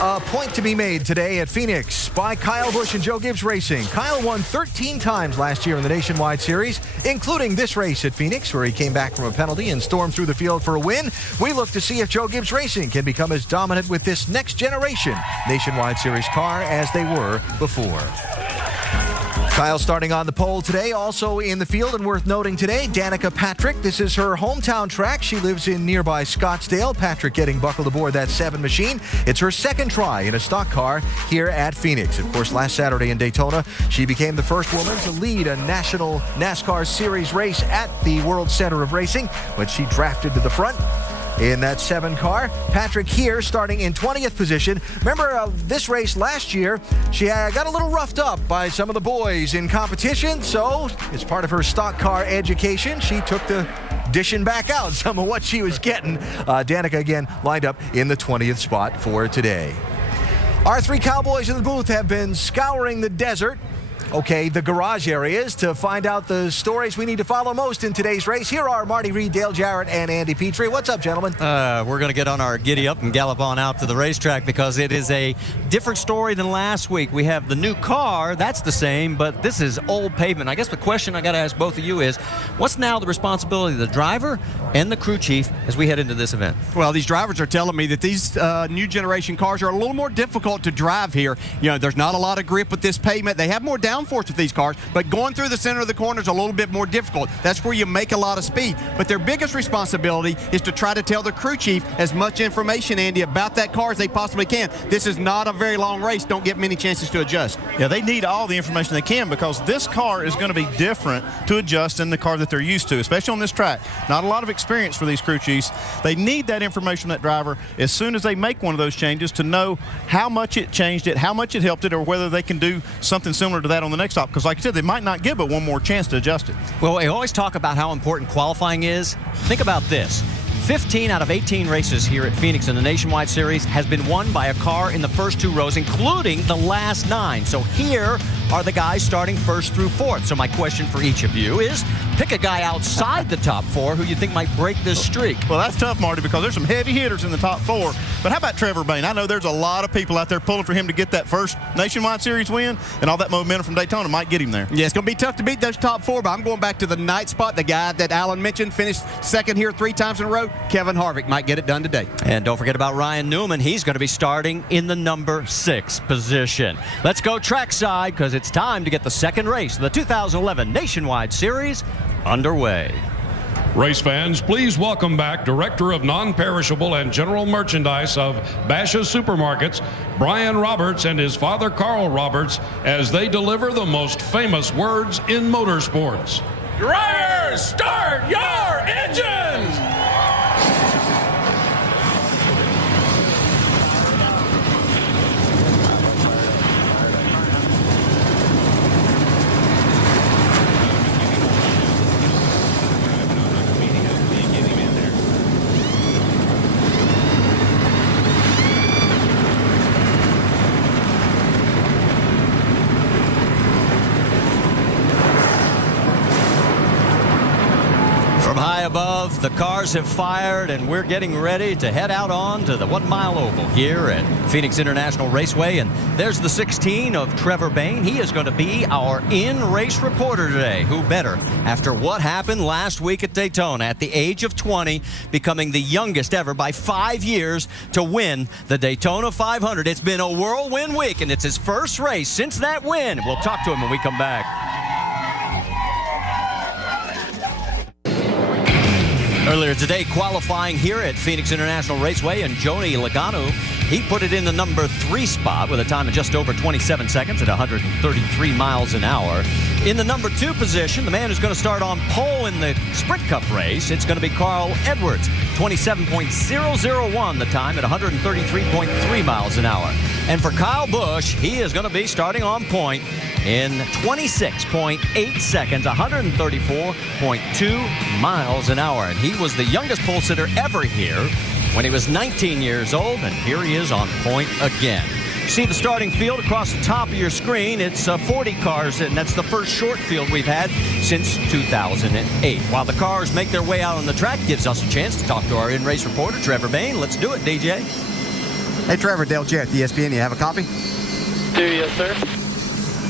A point to be made today at Phoenix by Kyle Busch and Joe Gibbs Racing. Kyle won 13 times last year in the Nationwide Series, including this race at Phoenix, where he came back from a penalty and stormed through the field for a win. We look to see if Joe Gibbs Racing can become as dominant with this next generation Nationwide Series car as they were before. Kyle starting on the pole today, also in the field and worth noting today, Danica Patrick. This is her hometown track. She lives in nearby Scottsdale. Patrick getting buckled aboard that 7 machine. It's her second try in a stock car here at Phoenix. Of course, last Saturday in Daytona, she became the first woman to lead a national NASCAR Series race at the World Center of Racing when she drafted to the front in that 7 car. Patrick here starting in 20th position. Remember this race last year, she got a little roughed up by some of the boys in competition, so as part of her stock car education, she took the dishing back out some of what she was getting. Danica again lined up in the 20th spot for today. Our 3 cowboys in the booth have been scouring the desert, the garage areas, to find out the stories we need to follow most in today's race. Here are Marty Reed, Dale Jarrett, and Andy Petrie. What's up, gentlemen? We're going to get on our giddy up and gallop on out to the racetrack because it is a different story than last week. We have the new car. That's the same, but this is old pavement. I guess the question I got to ask both of you is, what's now the responsibility of the driver and the crew chief as we head into this event? Well, these drivers are telling me that these new generation cars are a little more difficult to drive here. You know, there's not a lot of grip with this pavement. They have more downforce with these cars, but going through the center of the corner is a little bit more difficult. That's where you make a lot of speed. But their biggest responsibility is to try to tell the crew chief as much information, Andy, about that car as they possibly can. This is not a very long race. Don't get many chances to adjust. Yeah, they need all the information they can because this car is going to be different to adjust than the car that they're used to, especially on this track. Not a lot of experience for these crew chiefs. They need that information from that driver as soon as they make one of those changes to know how much it changed it, how much it helped it, or whether they can do something similar to that on the next stop. Because like I said, they might not give it one more chance to adjust it. Well, we always talk about how important qualifying is. Think about this. 15 out of 18 races here at Phoenix in the Nationwide Series has been won by a car in the first 2 rows, including the last 9. So here are the guys starting 1st through 4th. So my question for each of you is, pick a guy outside the top 4 who you think might break this streak. Well, that's tough, Marty, because there's some heavy hitters in the top 4. But how about Trevor Bayne? I know there's a lot of people out there pulling for him to get that first Nationwide Series win, and all that momentum from Daytona might get him there. Yeah, it's going to be tough to beat those top 4, but I'm going back to the 9th spot. The guy that Alan mentioned finished 2nd here 3 times in a row. Kevin Harvick might get it done today. And don't forget about Ryan Newman. He's going to be starting in the number 6 position. Let's go trackside because it's time to get the second race of the 2011 Nationwide Series underway. Race fans, please welcome back Director of Non-Perishable and General Merchandise of Bashas Supermarkets, Brian Roberts, and his father Carl Roberts, as they deliver the most famous words in motorsports. Drivers, start your engines! Above, the cars have fired, and we're getting ready to head out on to the 1 Mile Oval here at Phoenix International Raceway. And there's the 16 of Trevor Bayne. He is going to be our in-race reporter today. Who better after what happened last week at Daytona at the age of 20, becoming the youngest ever by 5 years to win the Daytona 500. It's been a whirlwind week, and it's his first race since that win. We'll talk to him when we come back. Earlier today, qualifying here at Phoenix International Raceway, and Johnny Logano, he put it in the number 3 spot with a time of just over 27 seconds at 133 miles an hour. In the number 2 position, the man who's going to start on pole in the Sprint Cup race, it's going to be Carl Edwards, 27.001 the time at 133.3 miles an hour. And for Kyle Busch, he is going to be starting on point in 26.8 seconds, 134.2 miles an hour. And he was the youngest pole sitter ever here when he was 19 years old, and here he is on point again. See the starting field across the top of your screen. It's 40 cars, and that's the first short field we've had since 2008. While the cars make their way out on the track, gives us a chance to talk to our in-race reporter, Trevor Bayne. Let's do it, DJ. Hey, Trevor, Dale Jarrett, ESPN. You have a copy? Yes, sir.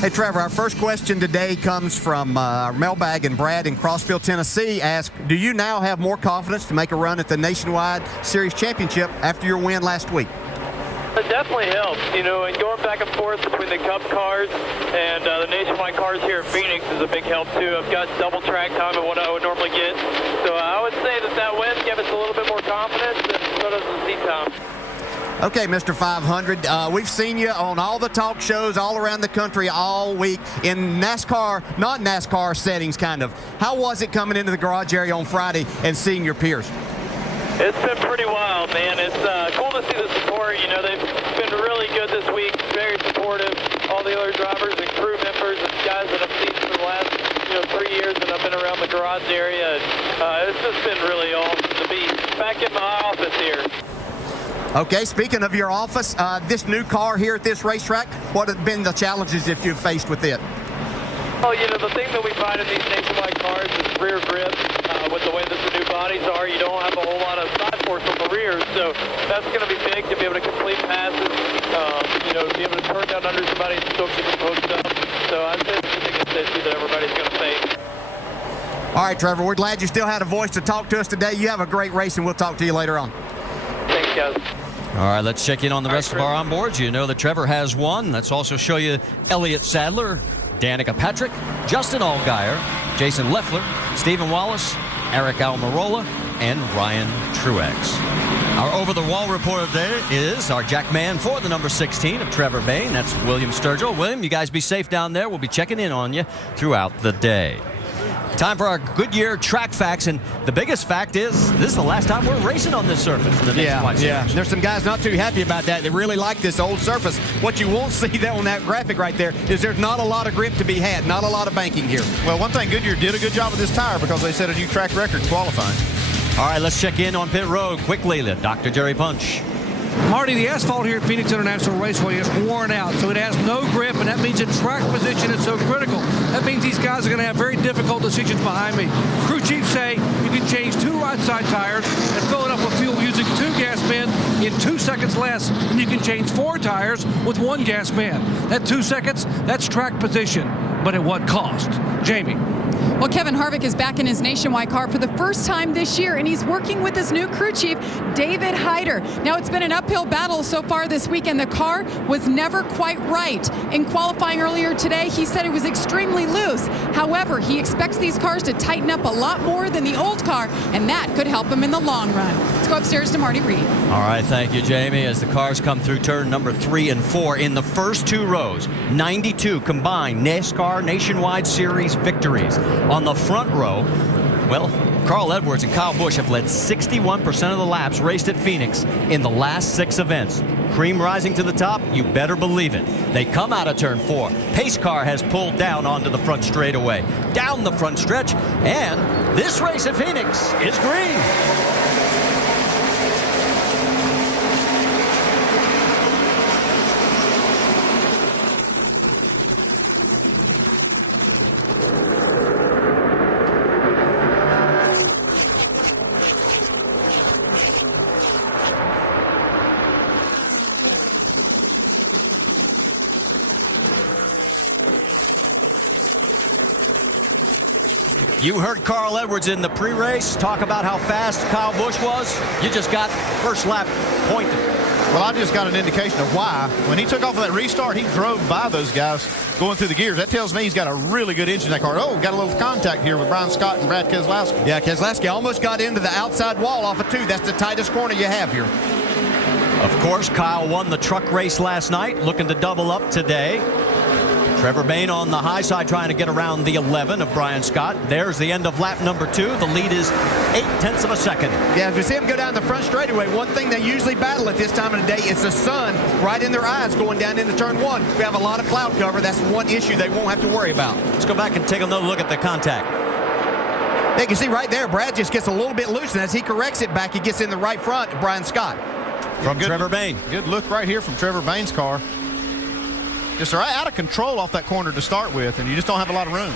Hey, Trevor, our first question today comes from Mailbag and Brad in Crossville, Tennessee. Ask, do you now have more confidence to make a run at the Nationwide Series Championship after your win last week? It definitely helps, and going back and forth between the Cup cars and the Nationwide cars here at Phoenix is a big help, too. I've got double track time of what I would normally get. So I would say that win gave us a little bit more confidence, and so does the seat time. Okay, Mr. 500, we've seen you on all the talk shows all around the country all week in NASCAR, not NASCAR settings, kind of. How was it coming into the garage area on Friday and seeing your peers? It's been pretty wild, man. It's cool to see the support. They've been really good this week, very supportive. All the other drivers and crew members and guys that I've seen for the last 3 years that I've been around the garage area. It's just been really awesome to be back in my office here. Okay, speaking of your office, this new car here at this racetrack, what have been the challenges that you've faced with it? Oh, the thing that we find in these Nationwide cars is rear grip. With the way that the new bodies are, you don't have a whole lot of side force on the rear, so that's going to be big to be able to complete passes, to be able to turn down under somebody and still keep them post up. So I'd say it's the biggest issue that everybody's going to face. All right, Trevor, we're glad you still had a voice to talk to us today. You have a great race, and we'll talk to you later on. Thanks, guys. All right, let's check in on the rest of our onboards. You know that Trevor has one. Let's also show you Elliott Sadler, Danica Patrick, Justin Allgaier, Jason Leffler, Stephen Wallace, Eric Almirola, and Ryan Truex. Our over-the-wall reporter there is our jack man for the number 16 of Trevor Bayne. That's William Sturgill. William, you guys be safe down there. We'll be checking in on you throughout the day. Time for our Goodyear track facts, and the biggest fact is this is the last time we're racing on this surface. Yeah. There's some guys not too happy about that. They really like this old surface. What you won't see there on that graphic right there is there's not a lot of grip to be had, not a lot of banking here. Well, one thing, Goodyear did a good job with this tire because they set a new track record qualifying. All right, let's check in on pit road quickly. Dr. Jerry Punch. Marty, the asphalt here at Phoenix International Raceway is worn out, so it has no grip, and that means its track position is so critical. That means these guys are going to have very difficult decisions behind me. Crew chiefs say you can change 2 right side tires and fill it up with fuel using 2 gas men in 2 seconds less than you can change 4 tires with 1 gas man. That 2 seconds, that's track position, but at what cost? Jamie. Well, Kevin Harvick is back in his Nationwide car for the first time this year, and he's working with his new crew chief, David Hyder. Now, it's been an uphill battle so far this weekend. The car was never quite right. In qualifying earlier today, he said it was extremely loose. However, he expects these cars to tighten up a lot more than the old car, and that could help him in the long run. Let's go upstairs to Marty Reed. All right, thank you, Jamie. As the cars come through turn number 3 and 4 in the first 2 rows, 92 combined NASCAR Nationwide Series victories. On the front row, well, Carl Edwards and Kyle Busch have led 61% of the laps raced at Phoenix in the last 6 events. Cream rising to the top, you better believe it. They come out of turn 4. Pace car has pulled down onto the front straightaway, down the front stretch, and this race at Phoenix is green. You heard Carl Edwards in the pre-race talk about how fast Kyle Busch was. You just got first lap pointed. Well, I just got an indication of why. When he took off of that restart, he drove by those guys going through the gears. That tells me he's got a really good engine in that car. Oh, got a little contact here with Brian Scott and Brad Keselowski. Yeah, Keselowski almost got into the outside wall off of 2. That's the tightest corner you have here. Of course, Kyle won the truck race last night, looking to double up today. Trevor Bayne on the high side trying to get around the 11 of Brian Scott. There's the end of lap number 2. The lead is 0.8 of a second. Yeah, to see him go down the front straightaway, one thing they usually battle at this time of the day is the sun right in their eyes going down into turn 1. We have a lot of cloud cover. That's one issue they won't have to worry about. Let's go back and take another look at the contact. You can see right there, Brad just gets a little bit loose, and as he corrects it back, he gets in the right front of Brian Scott. From Trevor Bayne. Good look right here from Trevor Bayne's car. Just right out of control off that corner to start with, and you just don't have a lot of room.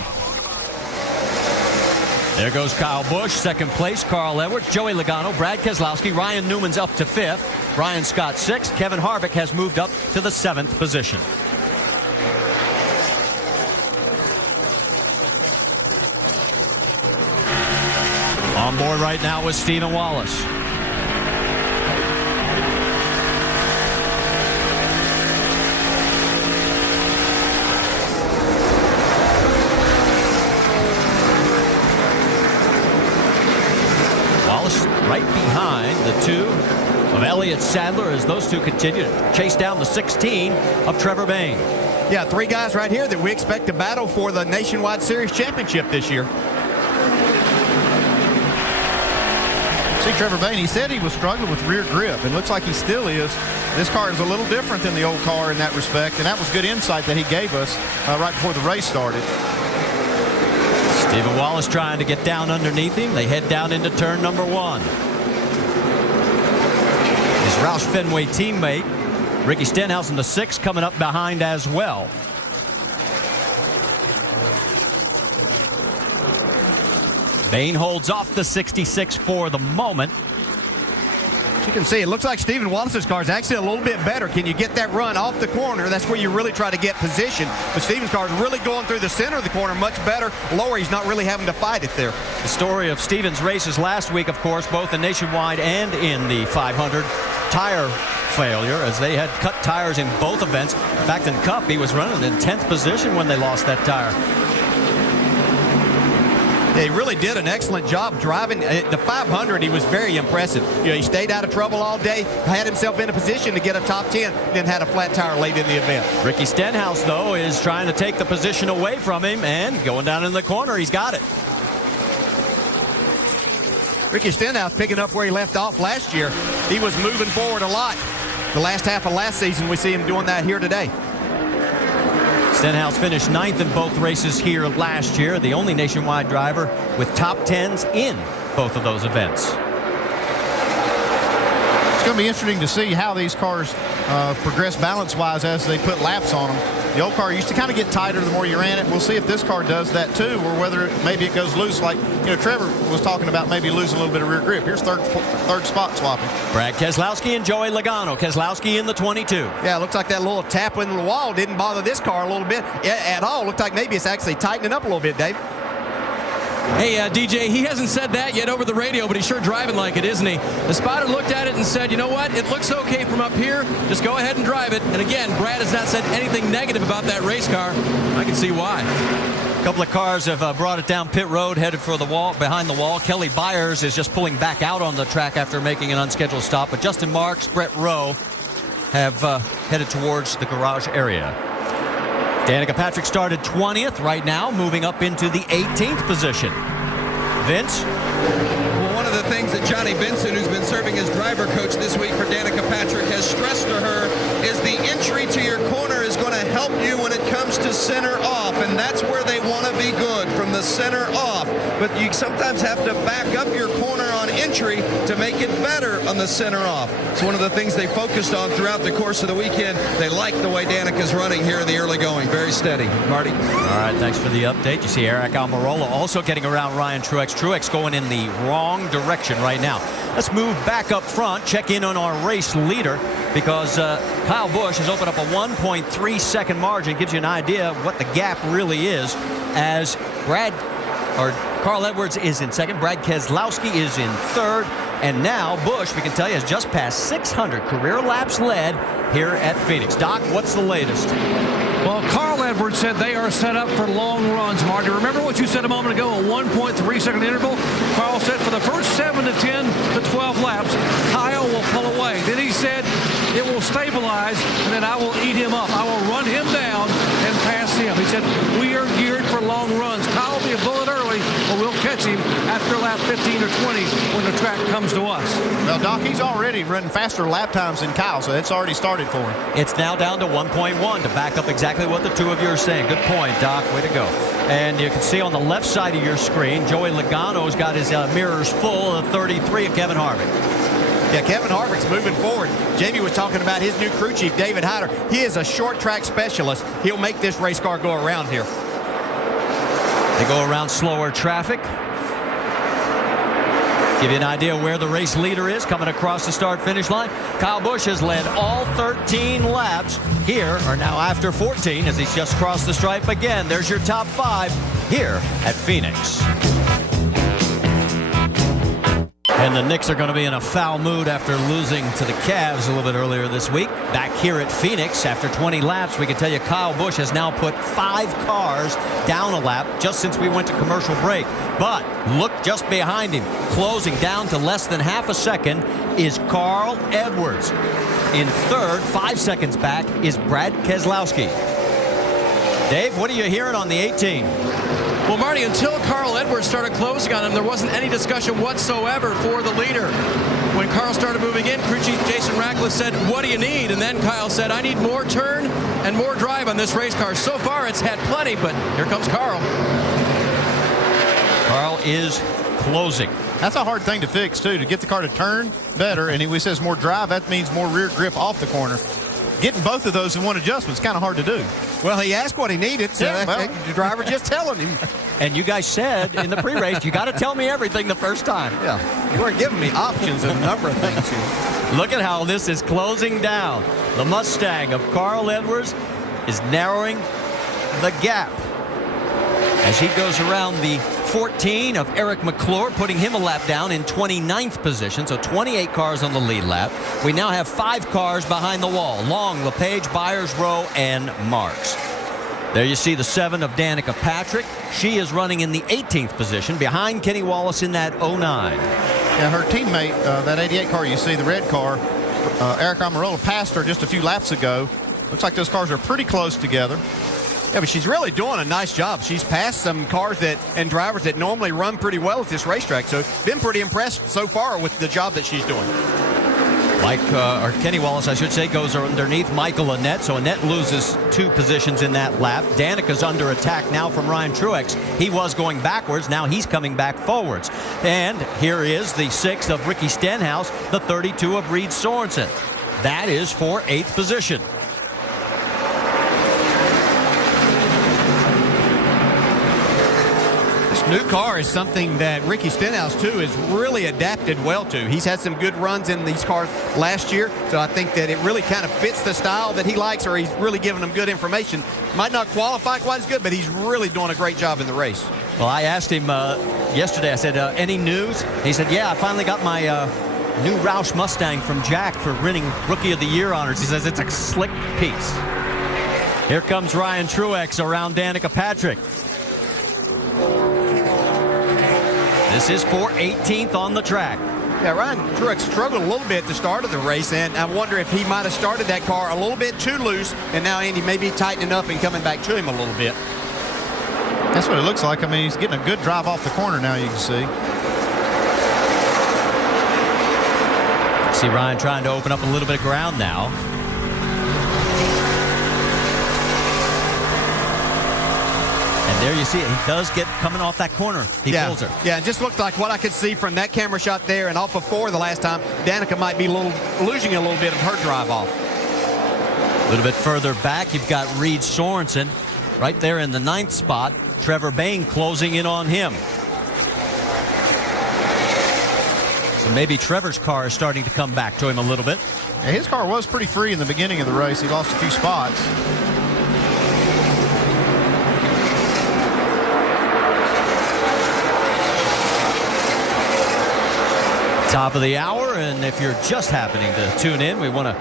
There goes Kyle Busch, second place. Carl Edwards, Joey Logano, Brad Keselowski, Ryan Newman's up to 5th. Brian Scott 6th. Kevin Harvick has moved up to the 7th position. On board right now is Stephen Wallace. Wallace right behind the 2 of Elliott Sadler as those two continue to chase down the 16 of Trevor Bayne. Yeah, 3 guys right here that we expect to battle for the Nationwide Series Championship this year. See, Trevor Bayne, he said he was struggling with rear grip, and looks like he still is. This car is a little different than the old car in that respect, and that was good insight that he gave us right before the race started. Stephen Wallace trying to get down underneath him. They head down into turn number 1. His Roush Fenway teammate, Ricky Stenhouse in the 6, coming up behind as well. Bayne holds off the 66 for the moment. As you can see, it looks like Stephen Wallace's car is actually a little bit better. Can you get that run off the corner? That's where you really try to get position. But Stephen's car is really going through the center of the corner much better. Lower, he's not really having to fight it there. The story of Stephen's races last week, of course, both in Nationwide and in the 500, tire failure as they had cut tires in both events. In fact, in Cup, he was running in 10th position when they lost that tire. Yeah, he really did an excellent job driving. The 500, he was very impressive. You know, he stayed out of trouble all day, had himself in a position to get a top 10, then had a flat tire late in the event. Ricky Stenhouse, though, is trying to take the position away from him, and going down in the corner, he's got it. Ricky Stenhouse picking up where he left off last year. He was moving forward a lot. The last half of last season, we see him doing that here today. Stenhouse finished 9th in both races here last year, the only Nationwide driver with top 10s in both of those events. It's going to be interesting to see how these cars progress balance-wise as they put laps on them. The old car used to kind of get tighter the more you ran it. We'll see if this car does that too, or whether maybe it goes loose like, Trevor was talking about maybe losing a little bit of rear grip. Here's third spot swapping. Brad Keselowski and Joey Logano. Keselowski in the 22. Yeah, it looks like that little tap in the wall didn't bother this car a little bit at all. Looked like maybe it's actually tightening up a little bit, Dave. Hey, DJ, he hasn't said that yet over the radio, but he's sure driving like it, isn't he? The spotter looked at it and said, you know what? It looks okay from up here. Just go ahead and drive it. And again, Brad has not said anything negative about that race car. I can see why. A couple of cars have brought it down pit road, headed for the wall, behind the wall. Kelly Byers is just pulling back out on the track after making an unscheduled stop. But Justin Marks, Brett Rowe have headed towards the garage area. Danica Patrick started 20th right now, moving up into the 18th position. Vince? Well, one of the things that Johnny Benson, who's been serving as driver coach this week for Danica Patrick, has stressed to her is the entry to your corner is going to help you when it comes to center off, and that's where they want to be good, from the center off. But you sometimes have to back up your corner on entry to make it better on the center off. It's one of the things they focused on throughout the course of the weekend. They like the way Danica's running here in the early going. Very steady. Marty? All right, thanks for the update. You see Eric Almirola also getting around Ryan Truex. Truex going in the wrong direction right now. Let's move back up front, check in on our race leader, because Kyle Busch has opened up a 1.3 second margin. Gives you an idea of what the gap really is, as Carl Edwards is in second, Brad Keselowski is in third, and now Busch, we can tell you, has just passed 600 career laps led here at Phoenix. Doc, what's the latest? Well, Carl Edwards said they are set up for long runs, Marty. Remember what you said a moment ago, a 1.3 second interval? Carl said for the first 7 to 10 to 12 laps, Kyle will pull away. Then he said it will stabilize, and then I will eat him up. I will run him down and pass him. He said we are geared for long runs. Kyle will be a bullet early, but we'll catch him after lap 15 or 20 when the track comes to us. Well, Doc, he's already running faster lap times than Kyle, so it's already started for him. It's now down to 1.1 to back up exactly what the two of you are saying. Good point, Doc. Way to go. And you can see on the left side of your screen, Joey Logano's got his mirrors full of 33 of Kevin Harvick. Yeah, Kevin Harvick's moving forward. Jamie was talking about his new crew chief, David Hyder. He is a short track specialist. He'll make this race car go around here. They go around slower traffic. Give you an idea where the race leader is coming across the start-finish line. Kyle Busch has led all 13 laps. Here are now after 14 as he's just crossed the stripe again. There's your top 5 here at Phoenix. And the Knicks are going to be in a foul mood after losing to the Cavs a little bit earlier this week. Back here at Phoenix, after 20 laps, we can tell you Kyle Busch has now put 5 cars down a lap just since we went to commercial break. But look just behind him, closing down to less than half a second, is Carl Edwards. In third, 5 seconds back, is Brad Keselowski. Dave, what are you hearing on the 18? Well, Marty, until Carl Edwards started closing on him, there wasn't any discussion whatsoever for the leader. When Carl started moving in, crew chief Jason Ratcliffe said, "What do you need?" And then Kyle said, "I need more turn and more drive on this race car." So far, it's had plenty, but here comes Carl. Carl is closing. That's a hard thing to fix, too, to get the car to turn better. And he says more drive, that means more rear grip off the corner. Getting both of those in one adjustment is kind of hard to do. Well, he asked what he needed, so the driver just telling him. And you guys said in the pre-race, you got to tell me everything the first time. Yeah, you weren't giving me options and a number of things here. Look at how this is closing down. The Mustang of Carl Edwards is narrowing the gap as he goes around the 14 of Eric McClure, putting him a lap down in 29th position. So 28 cars on the lead lap. We now have 5 cars behind the wall. Long, LePage, Byers, Rowe, and Marks. There you see the 7 of Danica Patrick. She is running in the 18th position behind Kenny Wallace in that 09. Yeah, her teammate, that 88 car you see, the red car, Eric Amarola, passed her just a few laps ago. Looks like those cars are pretty close together. Yeah, but she's really doing a nice job. She's passed some cars and drivers that normally run pretty well at this racetrack. So been pretty impressed so far with the job that she's doing. Or Kenny Wallace, I should say, goes underneath Michael Annett. So Annett loses 2 positions in that lap. Danica's under attack now from Ryan Truex. He was going backwards. Now he's coming back forwards. And here is the 6 of Ricky Stenhouse, the 32 of Reed Sorensen. That is for 8th position. New car is something that Ricky Stenhouse, too, has really adapted well to. He's had some good runs in these cars last year, so I think that it really kind of fits the style that he likes, or he's really giving them good information. Might not qualify quite as good, but he's really doing a great job in the race. Well, I asked him yesterday, I said, any news? He said, yeah, I finally got my new Roush Mustang from Jack for winning Rookie of the Year honors. He says it's a slick piece. Here comes Ryan Truex around Danica Patrick. This is for 18th on the track. Yeah, Ryan Truex struggled a little bit at the start of the race, and I wonder if he might have started that car a little bit too loose, and now Andy may be tightening up and coming back to him a little bit. That's what it looks like. I mean, he's getting a good drive off the corner now, you can see. See Ryan trying to open up a little bit of ground now. There you see it. He does get coming off that corner. He pulls her. Yeah, it just looked like what I could see from that camera shot there and off of 4 the last time. Danica might be losing a little bit of her drive off. A little bit further back, you've got Reed Sorensen right there in the 9th spot. Trevor Bayne closing in on him. So maybe Trevor's car is starting to come back to him a little bit. Yeah, his car was pretty free in the beginning of the race. He lost a few spots. Top of the hour, and if you're just happening to tune in, we want to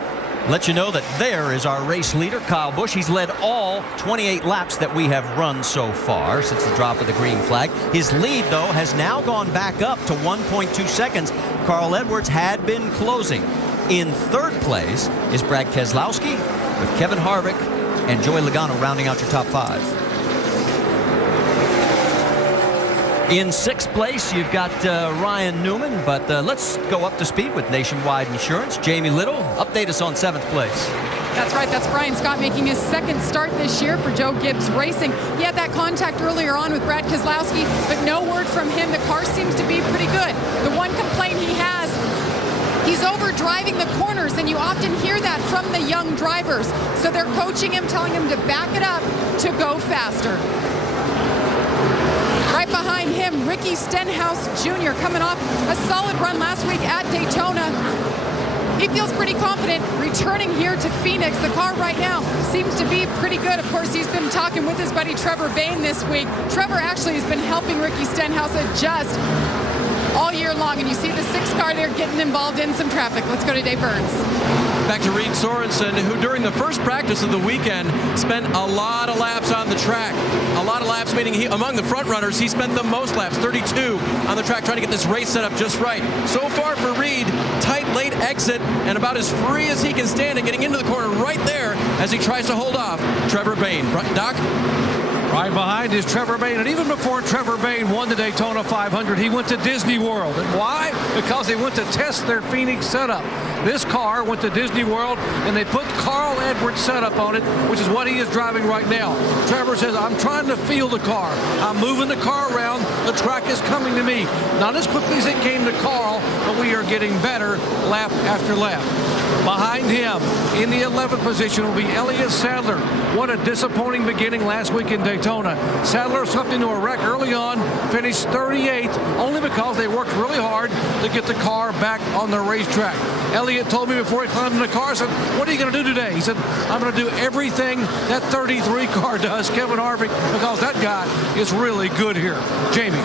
let you know that there is our race leader, Kyle Busch. He's led all 28 laps that we have run so far since the drop of the green flag. His lead, though, has now gone back up to 1.2 seconds. Carl Edwards had been closing. In 3rd place is Brad Keselowski with Kevin Harvick and Joey Logano rounding out your top 5. In 6th place, you've got Ryan Newman, but let's go up to speed with Nationwide Insurance. Jamie Little, update us on 7th place. That's right. That's Brian Scott making his 2nd start this year for Joe Gibbs Racing. He had that contact earlier on with Brad Keselowski, but no word from him. The car seems to be pretty good. The one complaint he has, he's over driving the corners, and you often hear that from the young drivers. So they're coaching him, telling him to back it up to go faster. Right behind him, Ricky Stenhouse Jr. coming off a solid run last week at Daytona. He feels pretty confident returning here to Phoenix. The car right now seems to be pretty good. Of course, he's been talking with his buddy Trevor Bayne this week. Trevor actually has been helping Ricky Stenhouse adjust all year long, and you see the 6 car there getting involved in some traffic. Let's go to Dave Burns. Back to Reed Sorensen, who during the first practice of the weekend spent a lot of laps on the track. A lot of laps, meaning among the front runners, he spent the most laps, 32 on the track, trying to get this race set up just right. So far for Reed, tight late exit and about as free as he can stand and getting into the corner right there as he tries to hold off Trevor Bayne. Doc? Right behind is Trevor Bayne, and even before Trevor Bayne won the Daytona 500, he went to Disney World. And why? Because they went to test their Phoenix setup. This car went to Disney World, and they put Carl Edwards' setup on it, which is what he is driving right now. Trevor says, I'm trying to feel the car. I'm moving the car around. The track is coming to me. Not as quickly as it came to Carl, but we are getting better lap after lap. Behind him, in the 11th position, will be Elliott Sadler. What a disappointing beginning last week in Daytona. Sadler slipped into a wreck early on, finished 38th, only because they worked really hard to get the car back on the racetrack. Elliott told me before he climbed in the car, I said, what are you going to do today? He said, I'm going to do everything that 33 car does, Kevin Harvick, because that guy is really good here. Jamie.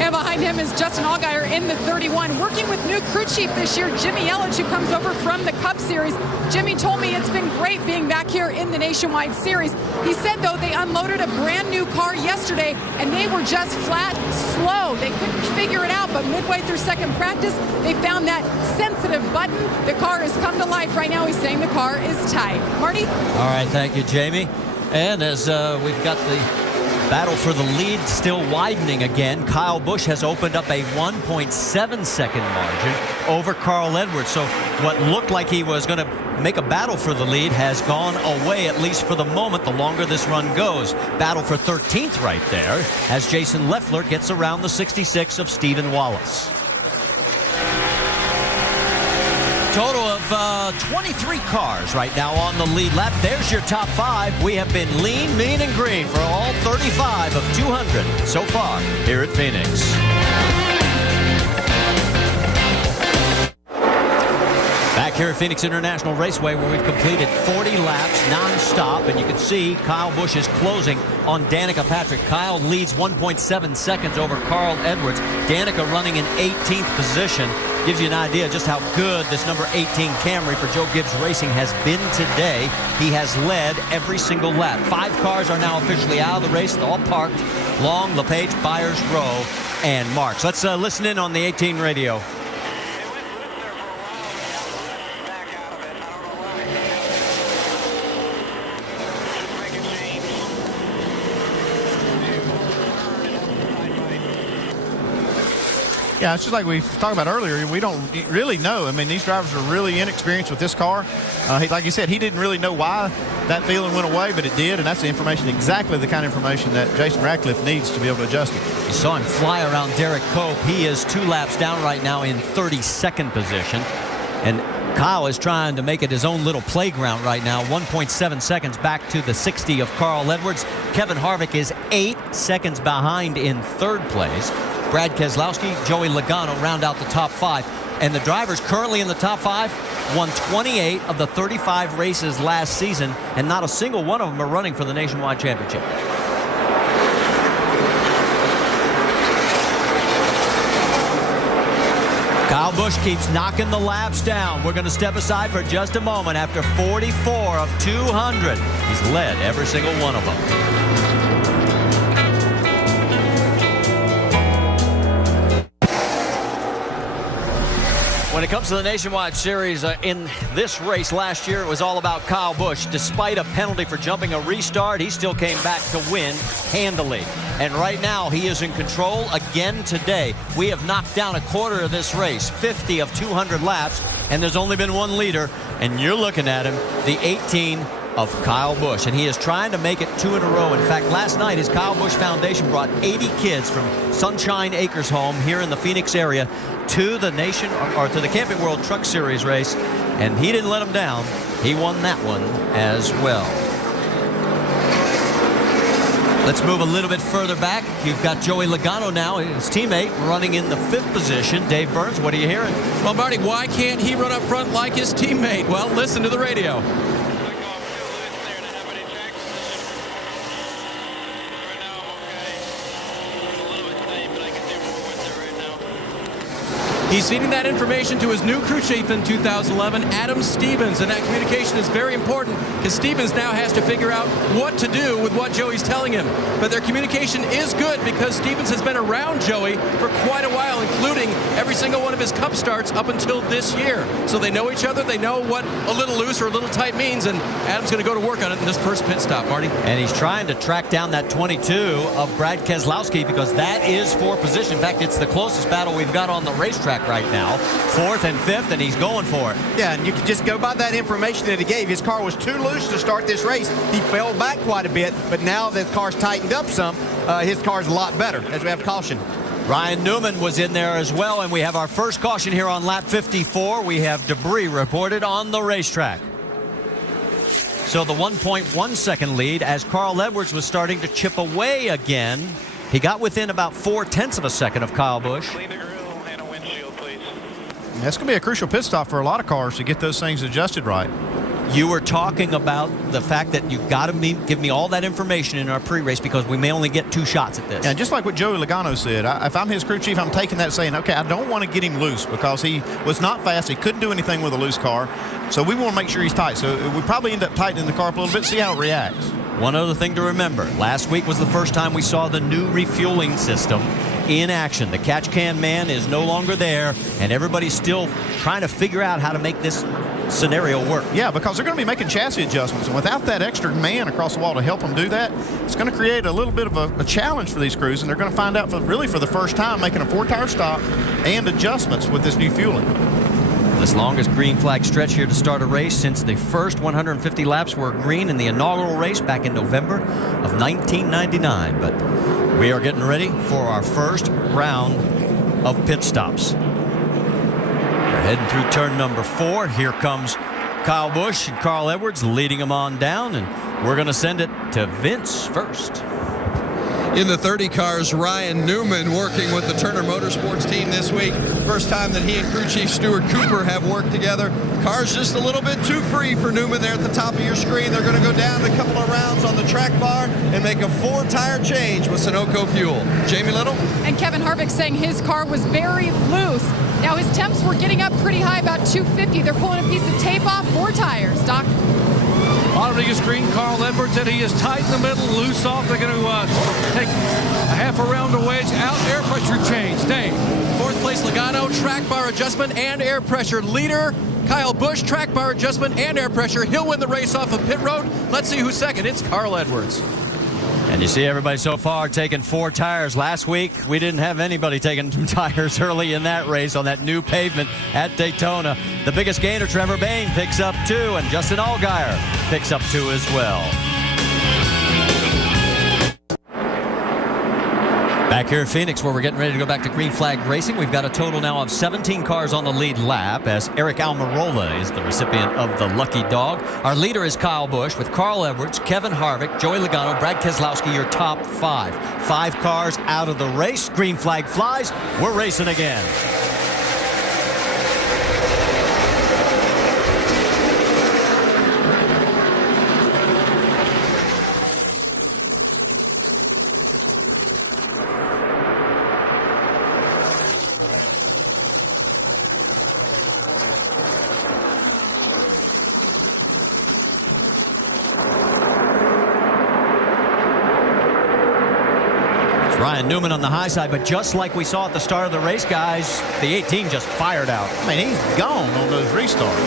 And behind him is Justin Allgaier in the 31, working with new crew chief this year, Jimmy Elliott, who comes over from the Cup Series. Jimmy told me it's been great being back here in the Nationwide Series. He said, though, they unloaded a brand new car yesterday, and they were just flat slow. They couldn't figure it out, but midway through second practice, they found that sensitive button. The car has come to life right now. He's saying the car is tight. Marty? All right, thank you, Jamie. And as we've got the battle for the lead still widening again, Kyle Busch has opened up a 1.7 second margin over Carl Edwards. So what looked like he was going to make a battle for the lead has gone away, at least for the moment, the longer this run goes. Battle for 13th right there as Jason Leffler gets around the 66 of Stephen Wallace. Total of 23 cars right now on the lead lap. There's your top 5. We have been lean, mean, and green for all 35 of 200 so far here at Phoenix. Back here at Phoenix International Raceway, where we've completed 40 laps non-stop, and you can see Kyle Busch is closing on Danica Patrick. Kyle leads 1.7 seconds over Carl Edwards. Danica running in 18th position. Gives you an idea just how good this number 18 Camry for Joe Gibbs Racing has been today. He has led every single lap. 5 cars are now officially out of the race. They're all parked. Long, LePage, Byers, Rowe, and Marks. Let's listen in on the 18 radio. Yeah, it's just like we talked about earlier. We don't really know. I mean, these drivers are really inexperienced with this car. Like you said, he didn't really know why that feeling went away, but it did, and that's the information, exactly the kind of information that Jason Ratcliffe needs to be able to adjust it. You saw him fly around Derek Cope. He is 2 laps down right now in 32nd position. And Kyle is trying to make it his own little playground right now. 1.7 seconds back to the 60 of Carl Edwards. Kevin Harvick is 8 seconds behind in 3rd place. Brad Keselowski, Joey Logano round out the top 5. And the drivers currently in the top 5 won 28 of the 35 races last season, and not a single one of them are running for the Nationwide Championship. Kyle Busch keeps knocking the laps down. We're going to step aside for just a moment. After 44 of 200, he's led every single one of them. When it comes to the Nationwide Series, in this race last year, it was all about Kyle Busch. Despite a penalty for jumping a restart, he still came back to win handily. And right now, he is in control again today. We have knocked down a quarter of this race, 50 of 200 laps, and there's only been one leader, and you're looking at him, the 18 of Kyle Busch, and he is trying to make it 2 in a row. In fact, last night his Kyle Busch Foundation brought 80 kids from Sunshine Acres home here in the Phoenix area to the to the Camping World Truck Series race, and he didn't let them down. He won that one as well. Let's move a little bit further back. You've got Joey Logano now, his teammate, running in the 5th position. Dave Burns, what are you hearing? Well, Marty, why can't he run up front like his teammate? Well, listen to the radio. He's feeding that information to his new crew chief in 2011, Adam Stevens, and that communication is very important because Stevens now has to figure out what to do with what Joey's telling him. But their communication is good because Stevens has been around Joey for quite a while, including every single one of his Cup starts up until this year. So they know each other, they know what a little loose or a little tight means, and Adam's going to go to work on it in this first pit stop, Marty. And he's trying to track down that 22 of Brad Keselowski because that is for position. In fact, it's the closest battle we've got on the racetrack right now. 4th and 5th, and he's going for it. Yeah, and you can just go by that information that he gave. His car was too loose to start this race. He fell back quite a bit, but now the car's tightened up some. His car's a lot better as we have caution. Ryan Newman was in there as well, and we have our first caution here on lap 54. We have debris reported on the racetrack. So the 1.1 second lead as Carl Edwards was starting to chip away again. He got within about 0.4 of a second of Kyle Busch. That's going to be a crucial pit stop for a lot of cars to get those things adjusted right. You were talking about the fact that you've got to give me all that information in our pre-race because we may only get 2 shots at this. And just like what Joey Logano said, if I'm his crew chief, I'm taking that saying, okay, I don't want to get him loose because he was not fast. He couldn't do anything with a loose car. So we want to make sure he's tight. So we probably end up tightening the car up a little bit, see how it reacts. One other thing to remember, last week was the first time we saw the new refueling system in action. The catch can man is no longer there, and everybody's still trying to figure out how to make this scenario work. Yeah, because they're going to be making chassis adjustments, and without that extra man across the wall to help them do that, it's going to create a little bit of a challenge for these crews, and they're going to find out for the first time making a 4-tire stop and adjustments with this new fueling. This longest green flag stretch here to start a race since the first 150 laps were green in the inaugural race back in November of 1999. But we are getting ready for our first round of pit stops. We're heading through turn number 4. Here comes Kyle Busch and Carl Edwards leading them on down, and we're going to send it to Vince first. In the 30 cars, Ryan Newman working with the Turner Motorsports team this week. First time that he and crew chief Stuart Cooper have worked together. Car's just a little bit too free for Newman there at the top of your screen. They're going to go down a couple of rounds on the track bar and make a 4-tire change with Sunoco fuel. Jamie Little? And Kevin Harvick saying his car was very loose. Now his temps were getting up pretty high, about 250. They're pulling a piece of tape off, 4 tires. Doc? Bottom of your screen, Carl Edwards said he is tight in the middle, loose off. They're going to take a half a round to wedge out, air pressure change. Dave. 4th place, Logano, track bar adjustment and air pressure. Leader, Kyle Busch, track bar adjustment and air pressure. He'll win the race off of pit road. Let's see who's second. It's Carl Edwards. And you see everybody so far taking 4 tires. Last week, we didn't have anybody taking tires early in that race on that new pavement at Daytona. The biggest gainer, Trevor Bayne, picks up 2, and Justin Allgaier picks up 2 as well. Back here at Phoenix, where we're getting ready to go back to green flag racing, we've got a total now of 17 cars on the lead lap as Eric Almirola is the recipient of the lucky dog. Our leader is Kyle Busch with Carl Edwards, Kevin Harvick, Joey Logano, Brad Keselowski, your top 5. 5 cars out of the race. Green flag flies. We're racing again. Ryan Newman on the high side, but just like we saw at the start of the race, guys, the 18 just fired out. I mean, he's gone on those restarts.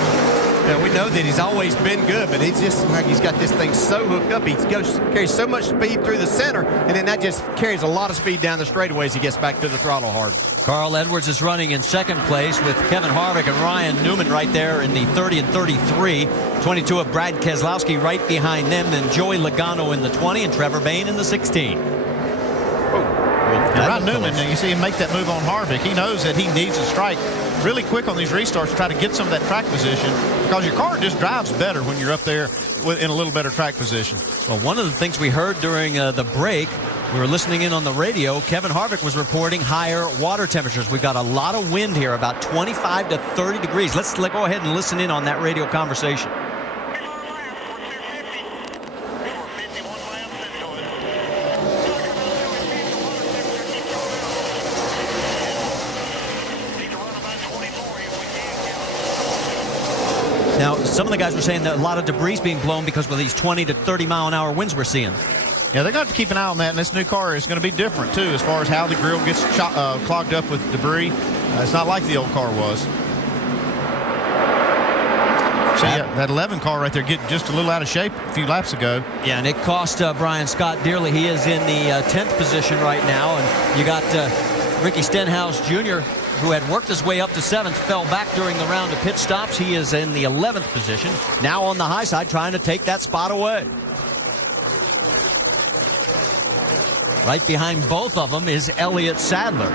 Yeah, we know that he's always been good, but it's just like he's got this thing so hooked up. He carries so much speed through the center, and then that just carries a lot of speed down the straightaway as he gets back to the throttle hard. Carl Edwards is running in 2nd place with Kevin Harvick and Ryan Newman right there in the 30 and 33. 22 of Brad Keselowski right behind them, then Joey Logano in the 20 and Trevor Bayne in the 16. Ryan Newman, you see him make that move on Harvick. He knows that he needs to strike really quick on these restarts to try to get some of that track position because your car just drives better when you're up there in a little better track position. Well, one of the things we heard during the break, we were listening in on the radio, Kevin Harvick was reporting higher water temperatures. We've got a lot of wind here, about 25 to 30 degrees. Let's go ahead and listen in on that radio conversation. Now, some of the guys were saying that a lot of debris is being blown because of these 20 to 30 mile an hour winds we're seeing. Yeah, they're going to have to keep an eye on that, and this new car is going to be different, too, as far as how the grill gets clogged up with debris. It's not like the old car was. So, yeah, that 11 car right there getting just a little out of shape a few laps ago. Yeah, and it cost Brian Scott dearly. He is in the 10th position right now, and you got Ricky Stenhouse Jr., who had worked his way up to 7th, fell back during the round of pit stops. He is in the 11th position, now on the high side, trying to take that spot away. Right behind both of them is Elliott Sadler.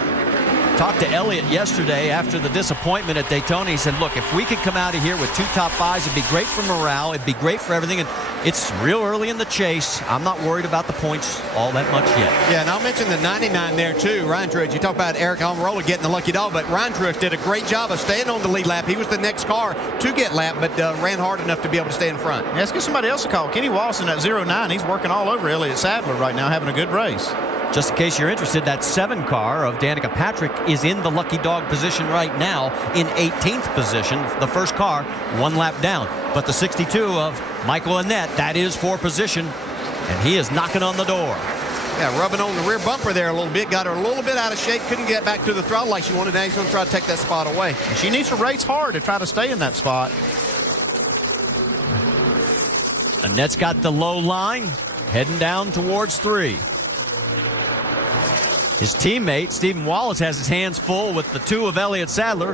Talked to Elliott yesterday after the disappointment at Daytona. He said, look, if we could come out of here with 2 top 5s, it'd be great for morale. It'd be great for everything. And it's real early in the chase. I'm not worried about the points all that much yet. Yeah, and I'll mention the 99 there, too. Ryan Truex, you talk about Eric Almirola getting the lucky dog, but Ryan Truex did a great job of staying on the lead lap. He was the next car to get lapped, but ran hard enough to be able to stay in front. Yeah, let's get somebody else a call. Kenny Wallace in that 09, he's working all over Elliott Sadler right now, having a good race. Just in case you're interested, that 7 car of Danica Patrick is in the lucky dog position right now in 18th position. The first car, 1 lap down. But the 62 of Michael Annett, that is for position, and he is knocking on the door. Yeah, rubbing on the rear bumper there a little bit. Got her a little bit out of shape. Couldn't get back to the throttle like she wanted. Now he's going to try to take that spot away. And she needs to race hard to try to stay in that spot. Annett's got the low line, heading down towards 3. His teammate, Stephen Wallace, has his hands full with the 2 of Elliott Sadler.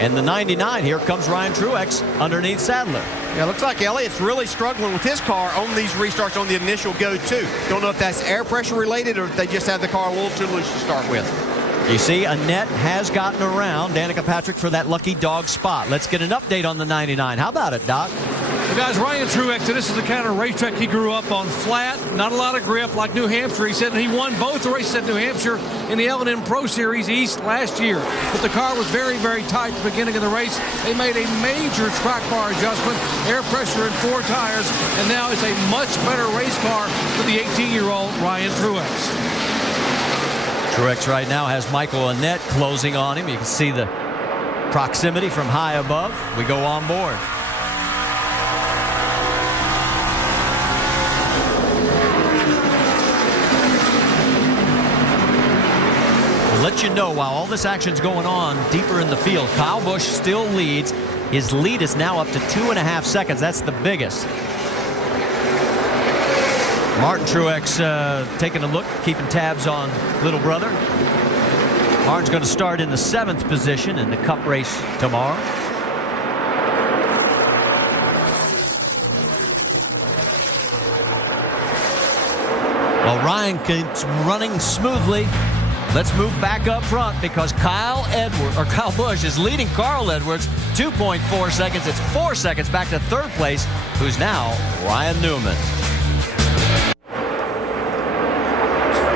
And the 99, here comes Ryan Truex underneath Sadler. Yeah, looks like Elliott's really struggling with his car on these restarts on the initial go-to. Don't know if that's air pressure related or if they just have the car a little too loose to start with. You see, Annett has gotten around Danica Patrick for that lucky dog spot. Let's get an update on the 99. How about it, Doc? Well, guys, Ryan Truex, this is the kind of racetrack he grew up on. Flat, not a lot of grip like New Hampshire. He said he won both the races at New Hampshire in the L&N Pro Series East last year. But the car was very, very tight at the beginning of the race. They made a major track bar adjustment, air pressure in 4 tires, and now it's a much better race car for the 18-year-old Ryan Truex. Truex right now has Michael Annett closing on him. You can see the proximity from high above. We go on board. We'll let you know while all this action's going on deeper in the field. Kyle Busch still leads. His lead is now up to 2.5 seconds. That's the biggest. Martin Truex taking a look, keeping tabs on little brother. Martin's going to start in the 7th position in the Cup race tomorrow. Well, Ryan keeps running smoothly. Let's move back up front because Kyle Busch is leading Carl Edwards 2.4 seconds. It's 4 seconds back to 3rd place, who's now Ryan Newman.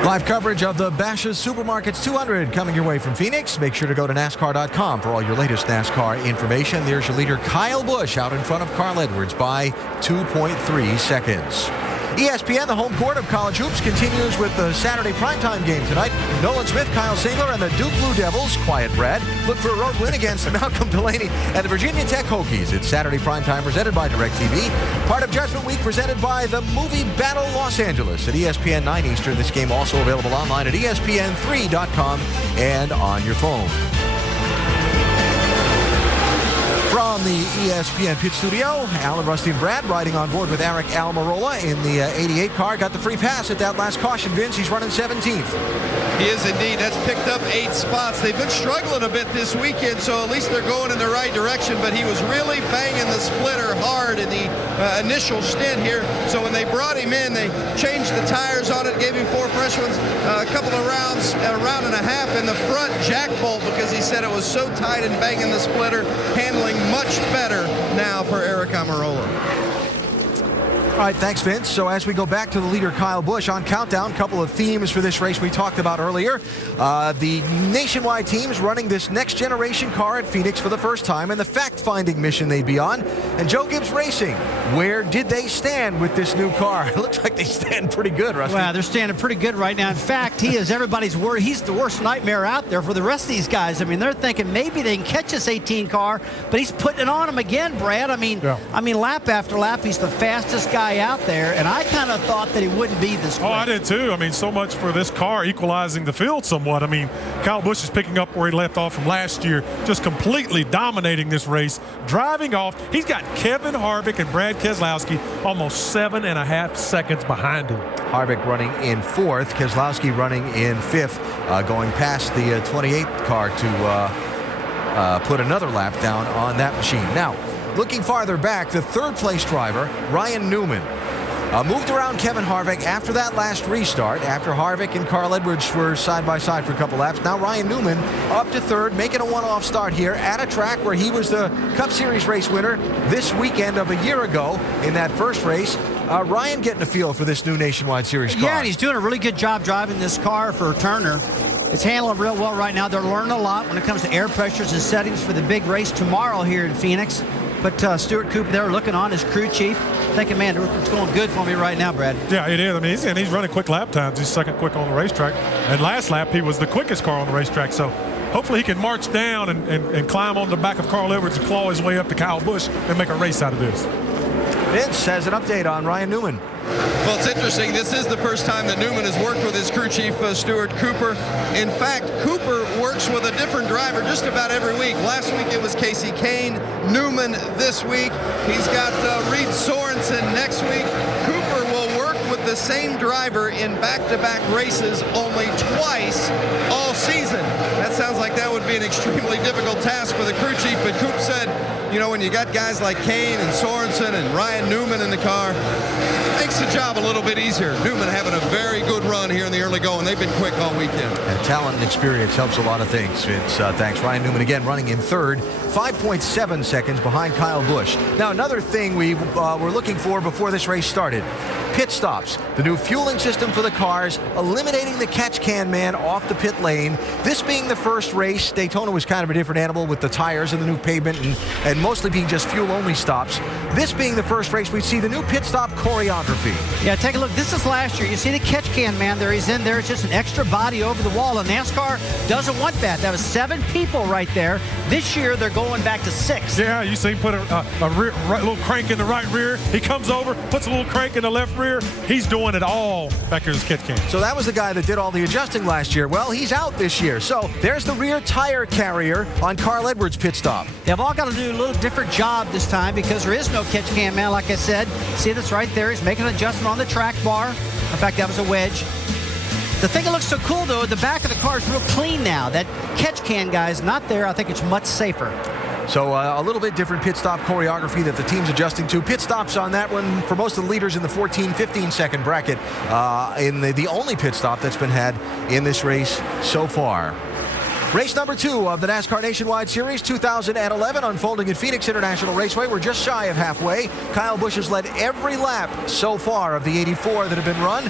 Live coverage of the Bashas Supermarkets 200 coming your way from Phoenix. Make sure to go to NASCAR.com for all your latest NASCAR information. There's your leader, Kyle Busch, out in front of Carl Edwards by 2.3 seconds. ESPN, the home court of college hoops, continues with the Saturday primetime game tonight. Nolan Smith, Kyle Singler, and the Duke Blue Devils, Quiet Brad, look for a road win against Malcolm Delaney and the Virginia Tech Hokies. It's Saturday primetime presented by DirecTV. Part of Judgment Week presented by the Movie Battle Los Angeles at ESPN 9 Eastern. This game also available online at ESPN3.com and on your phone. From the ESPN pit studio, Alan, Rusty, and Brad riding on board with Eric Almirola in the 88 car. Got the free pass at that last caution, Vince. He's running 17th. He is indeed. That's picked up 8 spots. They've been struggling a bit this weekend, so at least they're going in the right direction. But he was really banging the splitter hard in the initial stint here. So when they brought him in, they changed the tires on it, gave him 4 fresh ones, a couple of rounds, a round and a half in the front jack bolt because he said it was so tight and banging the splitter, handling much better now for Eric Almirola. All right, thanks, Vince. So as we go back to the leader, Kyle Busch, on Countdown, a couple of themes for this race we talked about earlier. The nationwide teams running this next-generation car at Phoenix for the first time and the fact-finding mission they'd be on. And Joe Gibbs Racing, where did they stand with this new car? It looks like they stand pretty good, Rusty. Well, they're standing pretty good right now. In fact, he is everybody's worry. He's the worst nightmare out there for the rest of these guys. I mean, they're thinking maybe they can catch this 18 car, but he's putting it on them again, Brad. I mean, lap after lap, he's the fastest guy out there, and I kind of thought that he wouldn't be this quick. Oh, I did too. I mean, so much for this car equalizing the field somewhat. I mean, Kyle Busch is picking up where he left off from last year, just completely dominating this race, driving off. He's got Kevin Harvick and Brad Keselowski almost 7.5 seconds behind him. Harvick running in 4th, Keselowski running in 5th, going past the 28th car to put another lap down on that machine. Now, looking farther back, the 3rd place driver, Ryan Newman, moved around Kevin Harvick after that last restart, after Harvick and Carl Edwards were side by side for a couple laps. Now Ryan Newman up to 3rd, making a one-off start here at a track where he was the Cup Series race winner this weekend of a year ago in that first race. Ryan getting a feel for this new Nationwide Series car. Yeah, and he's doing a really good job driving this car for Turner. It's handling real well right now. They're learning a lot when it comes to air pressures and settings for the big race tomorrow here in Phoenix. But Stuart Cooper there looking on as crew chief, thinking, man, it's going good for me right now, Brad. Yeah, it is. I mean, he's running quick lap times. He's second quick on the racetrack. And last lap, he was the quickest car on the racetrack. So hopefully he can march down and climb on the back of Carl Edwards and claw his way up to Kyle Busch and make a race out of this. Vince has an update on Ryan Newman. Well, it's interesting. This is the first time that Newman has worked with his crew chief, Stuart Cooper. In fact, Cooper works with a different driver just about every week. Last week it was Casey Kane. Newman this week. He's got Reed Sorensen next week. Cooper will work with the same driver in back-to-back races only twice all season. That sounds like that would be an extremely difficult task for the crew chief, but Coop said, you know, when you got guys like Kane and Sorensen and Ryan Newman in the car, it makes the job a little bit easier. Newman having a very good run here in the early going. They've been quick all weekend. And talent and experience helps a lot of things, Vince. Thanks. Ryan Newman again running in 3rd, 5.7 seconds behind Kyle Busch. Now, another thing we were looking for before this race started, pit stops. The new fueling system for the cars, eliminating the catch can man off the pit lane. This being the first race, Daytona was kind of a different animal with the tires and the new pavement and mostly being just fuel-only stops. This being the first race, we see the new pit stop choreography. Yeah, take a look. This is last year. You see the catch can man there. He's in there. It's just an extra body over the wall. And NASCAR doesn't want that. That was 7 people right there. This year, they're going back to 6. Yeah, you see him put a little crank in the right rear. He comes over, puts a little crank in the left rear. He's doing it all back here in his catch can. So that was the guy that did all the adjusting last year. Well, he's out this year. So there's the rear tire carrier on Carl Edwards' pit stop. They've all got to do a little different job this time because there is no catch can man, like I said. See, that's right there. He's making an adjustment on the track bar. In fact, that was a wedge. The thing that looks so cool, though, the back of the car is real clean now. That catch can guy is not there. I think it's much safer. So a little bit different pit stop choreography that the team's adjusting to. Pit stops on that one for most of the leaders in the 14, 15-second bracket in the only pit stop that's been had in this race so far. Race number 2 of the NASCAR Nationwide Series 2011 unfolding at Phoenix International Raceway. We're just shy of halfway. Kyle Busch has led every lap so far of the 84 that have been run.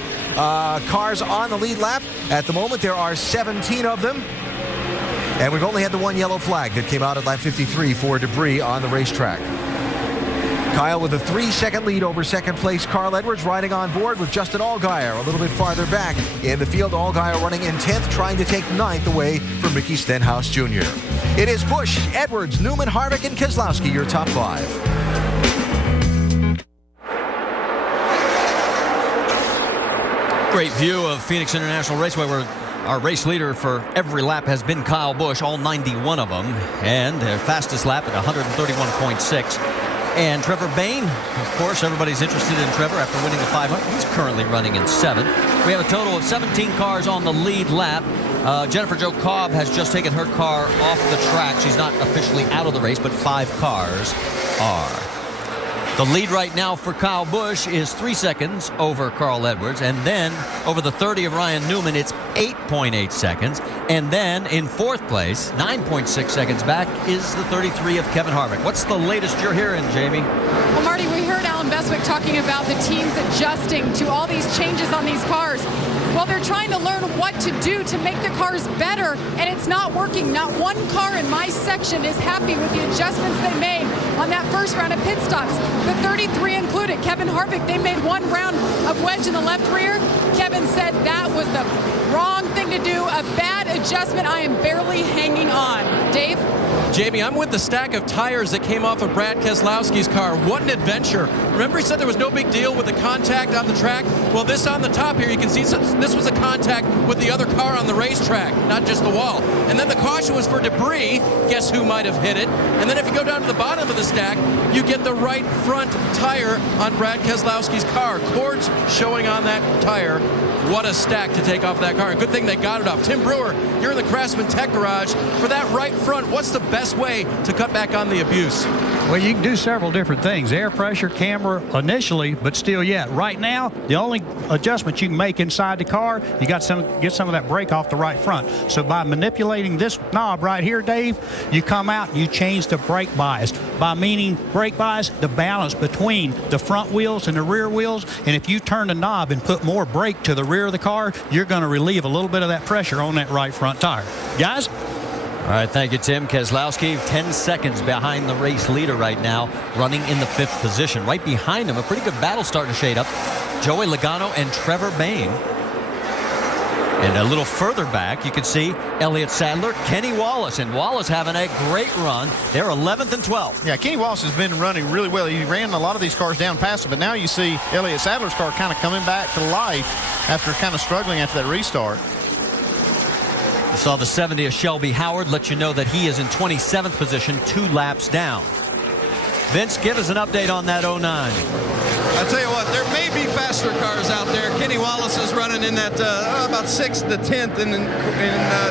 Cars on the lead lap. At the moment, there are 17 of them. And we've only had the one yellow flag that came out at lap 53 for debris on the racetrack. Kyle with a 3-second lead over second place Carl Edwards, riding on board with Justin Allgaier a little bit farther back in the field. Allgaier running in 10th, trying to take 9th away from Mickey Stenhouse Jr. It is Busch, Edwards, Newman, Harvick, and Keselowski, your top 5. Great view of Phoenix International Raceway where our race leader for every lap has been Kyle Busch, all 91 of them, and their fastest lap at 131.6. And Trevor Bayne, of course, everybody's interested in Trevor after winning the 500. He's currently running in 7th. We have a total of 17 cars on the lead lap. Jennifer Jo Cobb has just taken her car off the track. She's not officially out of the race, but 5 cars are. The lead right now for Kyle Busch is 3 seconds over Carl Edwards, and then over the 30 of Ryan Newman, it's 8.8 seconds. And then in 4th place, 9.6 seconds back, is the 33 of Kevin Harvick. What's the latest you're hearing, Jamie? Well, Marty, we heard Alan Cheswick talking about the teams adjusting to all these changes on these cars. Well, they're trying to learn what to do to make the cars better, and it's not working. Not one car in my section is happy with the adjustments they made on that first round of pit stops. The 33 included. Kevin Harvick, they made one round of wedge in the left rear. Kevin said that was the wrong thing to do, a bad adjustment. I am barely hanging on. Dave? Jamie, I'm with the stack of tires that came off of Brad Keselowski's car. What an adventure. Remember he said there was no big deal with the contact on the track? Well, this on the top here, you can see this was a contact with the other car on the racetrack, not just the wall. And then the caution was for debris. Guess who might have hit it? And then if you go down to the bottom of the stack, you get the right front tire on Brad Keselowski's car. Cords showing on that tire. What a stack to take off that car. Good thing they got it off. Tim Brewer, you're in the Craftsman Tech Garage. For that right front, what's the best way to cut back on the abuse? Well, you can do several different things. Air pressure, camera initially, but still yet. Right now, the only adjustment you can make inside the car, you got get some of that brake off the right front. So by manipulating this knob right here, Dave, you come out and you change the brake bias. By meaning brake bias, the balance between the front wheels and the rear wheels. And if you turn the knob and put more brake to the rear of the car, you're going to relieve a little bit of that pressure on that right front tire. Guys? All right, thank you, Tim. Keselowski, 10 seconds behind the race leader right now, running in the 5th position. Right behind him, a pretty good battle starting to shade up. Joey Logano and Trevor Bayne. And a little further back, you can see Elliott Sadler, Kenny Wallace, and Wallace having a great run. They're 11th and 12th. Yeah, Kenny Wallace has been running really well. He ran a lot of these cars down past him, but now you see Elliott Sadler's car kind of coming back to life after kind of struggling after that restart. You saw the 70 of Shelby Howard, let you know that he is in 27th position, 2 laps down. Vince, give us an update on that 09. I tell you what, there may be faster cars out there. Kenny Wallace is running in that about 6th to 10th in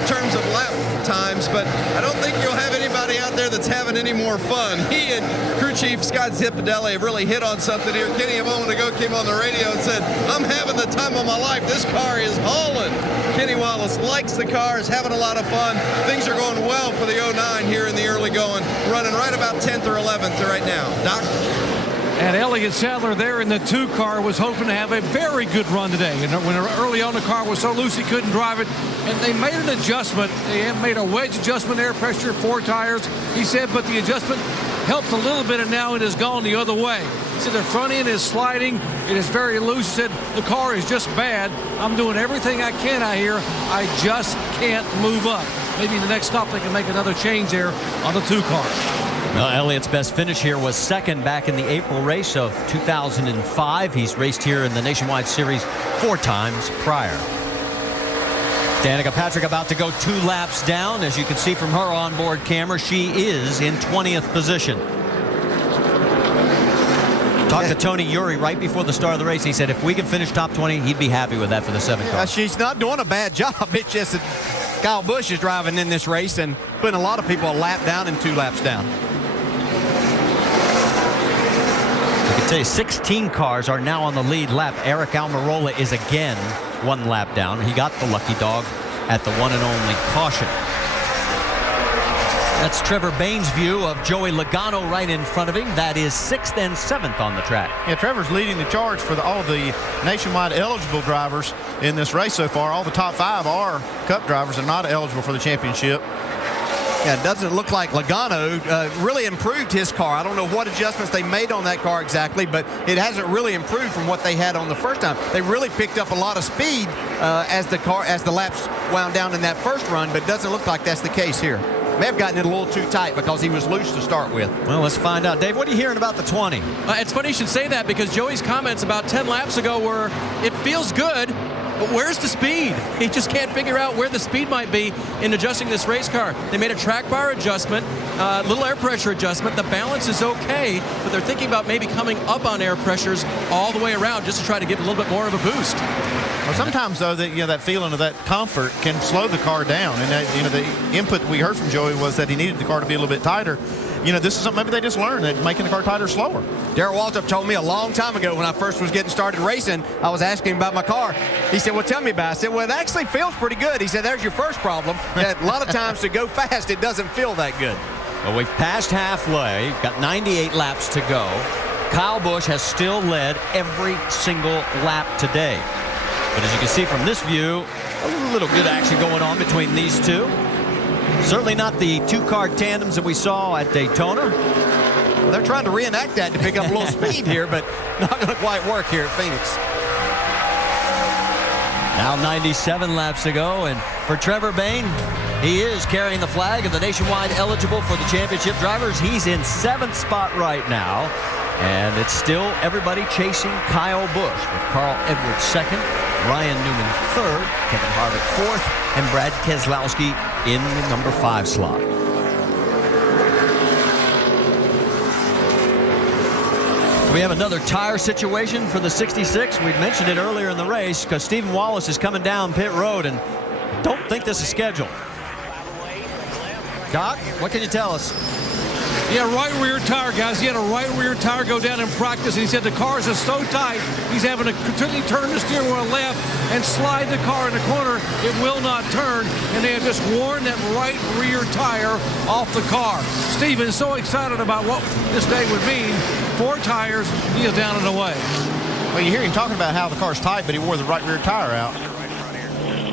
terms of lap times, but I don't think you'll have anybody out there that's having any more fun. He and crew chief Scott Zipadelli have really hit on something here. Kenny a moment ago came on the radio and said, I'm having the time of my life. This car is hauling. Kenny Wallace likes the car, is having a lot of fun. Things are going well for the 09 here in the early going, running right about 10th or 11th right now. Doc? And Elliott Sadler there in the 2 car was hoping to have a very good run today. And when early on the car was so loose he couldn't drive it, and they made an adjustment. They made a wedge adjustment, air pressure, 4 tires. He said, but the adjustment helped a little bit, and now it has gone the other way. He said the front end is sliding. It is very loose. He said the car is just bad. I'm doing everything I can out here. I just can't move up. Maybe in the next stop they can make another change there on the 2 car. Well, Elliott's best finish here was 2nd back in the April race of 2005. He's raced here in the Nationwide Series 4 times prior. Danica Patrick about to go 2 laps down. As you can see from her onboard camera, she is in 20th position. Talked to Tony Uri right before the start of the race. He said if we can finish top 20, he'd be happy with that for the 7 car. She's not doing a bad job. It's just that Kyle Busch is driving in this race and putting a lot of people a lap down and 2 laps down. I can tell you 16 cars are now on the lead lap. Eric Almirola is again 1 lap down. He got the lucky dog at the 1 and only caution. That's Trevor Bayne's view of Joey Logano right in front of him. That is 6th and 7th on the track. Yeah, Trevor's leading the charge for all the nationwide eligible drivers in this race so far. All the top 5 are Cup drivers and not eligible for the championship. Yeah, it doesn't look like Logano really improved his car. I don't know what adjustments they made on that car exactly, but it hasn't really improved from what they had on the first time. They really picked up a lot of speed as the laps wound down in that first run, but it doesn't look like that's the case here. May have gotten it a little too tight because he was loose to start with. Well, let's find out. Dave, what are you hearing about the 20? It's funny you should say that because Joey's comments about 10 laps ago were, it feels good, but where's the speed? He just can't figure out where the speed might be in adjusting this race car. They made a track bar adjustment, little air pressure adjustment. The balance is okay, but they're thinking about maybe coming up on air pressures all the way around just to try to give a little bit more of a boost. Well, sometimes, though, that feeling of that comfort can slow the car down. And, the input we heard from Joey was that he needed the car to be a little bit tighter. This is something maybe they just learned, that making the car tighter slower. Darrell Waltrip told me a long time ago when I first was getting started racing, I was asking him about my car. He said, well, tell me about it. I said, well, it actually feels pretty good. He said, there's your first problem. A lot of times to go fast, it doesn't feel that good. Well, we've passed halfway. Got 98 laps to go. Kyle Busch has still led every single lap today. But as you can see from this view, a little good action going on between these two. Certainly not the two-car tandems that we saw at Daytona. They're trying to reenact that to pick up a little speed here, but not going to quite work here at Phoenix. Now 97 laps to go, and for Trevor Bayne, he is carrying the flag of the nationwide eligible for the championship drivers. He's in 7th spot right now, and it's still everybody chasing Kyle Busch, with Carl Edwards 2nd, Ryan Newman 3rd, Kevin Harvick 4th, and Brad Keselowski in the number 5 slot. We have another tire situation for the 66. We mentioned it earlier in the race because Stephen Wallace is coming down pit road, and don't think this is scheduled. Doc, what can you tell us? Yeah, right rear tire, guys. He had a right rear tire go down in practice, and he said the cars are so tight, he's having to continually turn the steering wheel left and slide the car in the corner. It will not turn, and they have just worn that right rear tire off the car. Steven's so excited about what this day would mean. 4 tires, he is down and away. Well, you hear him talking about how the car's tight, but he wore the right rear tire out.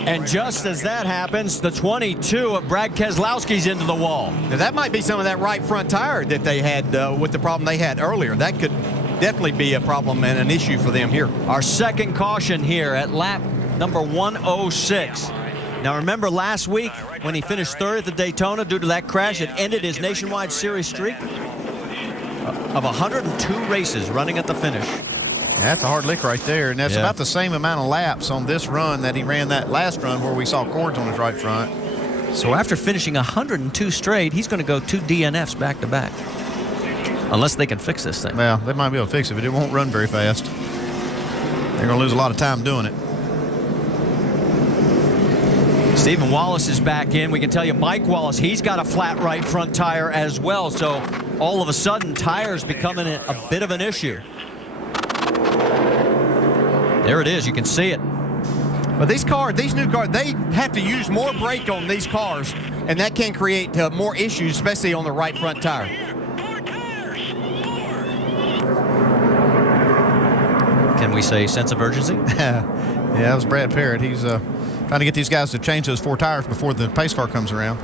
And just as that happens, the 22 of Brad Keselowski's into the wall. Now, that might be some of that right front tire that they had with the problem they had earlier. That could definitely be a problem and an issue for them here. Our second caution here at lap number 106. Now, remember last week when he finished 3rd at the Daytona due to that crash, it ended his Nationwide Series streak of 102 races running at the finish. That's a hard lick right there, and that's about the same amount of laps on this run that he ran that last run where we saw cords on his right front. So after finishing 102 straight, he's going to go 2 DNFs back-to-back. Unless they can fix this thing. Well, they might be able to fix it, but it won't run very fast. They're going to lose a lot of time doing it. Stephen Wallace is back in. We can tell you Mike Wallace, he's got a flat right front tire as well. So all of a sudden, tires becoming a bit of an issue. There it is. You can see it. But these new cars, they have to use more brake on these cars, and that can create more issues, especially on the right front tire. Can we say sense of urgency? Yeah, that was Brad Parrott. He's trying to get these guys to change those 4 tires before the pace car comes around.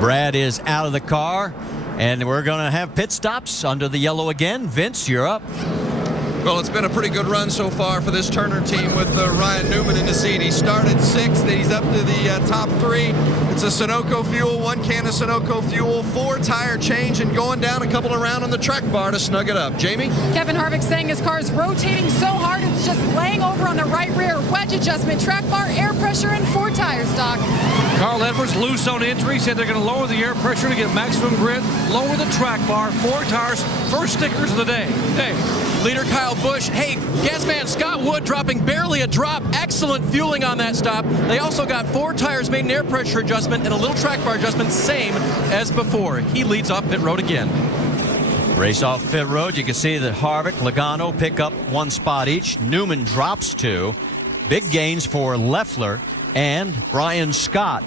Brad is out of the car, and we're going to have pit stops under the yellow again. Vince, you're up. Well, it's been a pretty good run so far for this Turner team with Ryan Newman in the seat. He started 6th, he's up to the top 3. It's a Sunoco fuel, 1 can of Sunoco fuel, 4 tire change, and going down a couple around on the track bar to snug it up. Jamie? Kevin Harvick saying his car is rotating so hard it's just laying over on the right rear. Wedge adjustment, track bar, air pressure, and 4 tires, Doc. Carl Edwards loose on entry, said they're going to lower the air pressure to get maximum grip, lower the track bar, 4 tires, first stickers of the day. Leader Kyle Busch. Hey, gas man Scott Wood dropping barely a drop. Excellent fueling on that stop. They also got 4 tires, made an air pressure adjustment and a little track bar adjustment, same as before. He leads off pit road again. Race off pit road. You can see that Harvick, Logano pick up 1 spot each. Newman drops 2. Big gains for Leffler and Brian Scott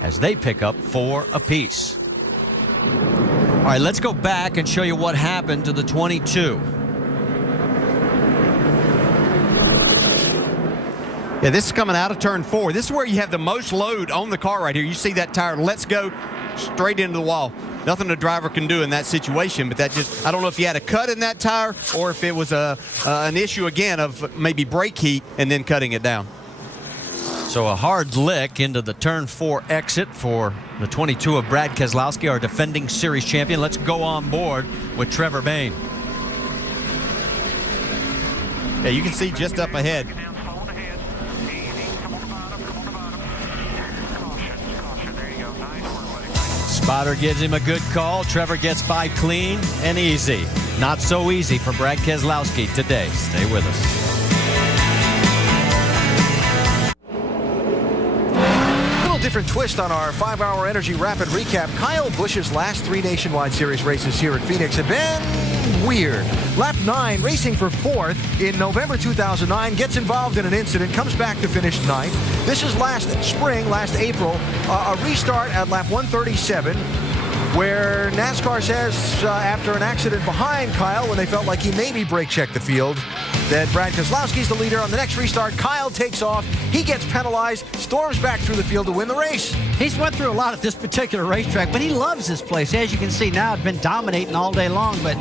as they pick up 4 apiece. All right, let's go back and show you what happened to the 22. Yeah, this is coming out of turn 4. This is where you have the most load on the car right here. You see that tire lets go straight into the wall. Nothing the driver can do in that situation, but that just, I don't know if you had a cut in that tire or if it was an issue again of maybe brake heat and then cutting it down. So a hard lick into the turn 4 exit for the 22 of Brad Keselowski, our defending series champion. Let's go on board with Trevor Bayne. Yeah, you can see just up ahead. Spotter gives him a good call. Trevor gets by clean and easy. Not so easy for Brad Keselowski today. Stay with us. Different twist on our 5-hour Energy Rapid recap. Kyle Busch's last 3 Nationwide Series races here at Phoenix have been weird. Lap 9, racing for 4th in November 2009, gets involved in an incident, comes back to finish 9th. This is last spring, last April, a restart at lap 137. where NASCAR says after an accident behind Kyle when they felt like he maybe brake checked the field, that Brad Keselowski's the leader. On the next restart, Kyle takes off. He gets penalized, storms back through the field to win the race. He's went through a lot at this particular racetrack, but he loves this place. As you can see now, it's been dominating all day long. But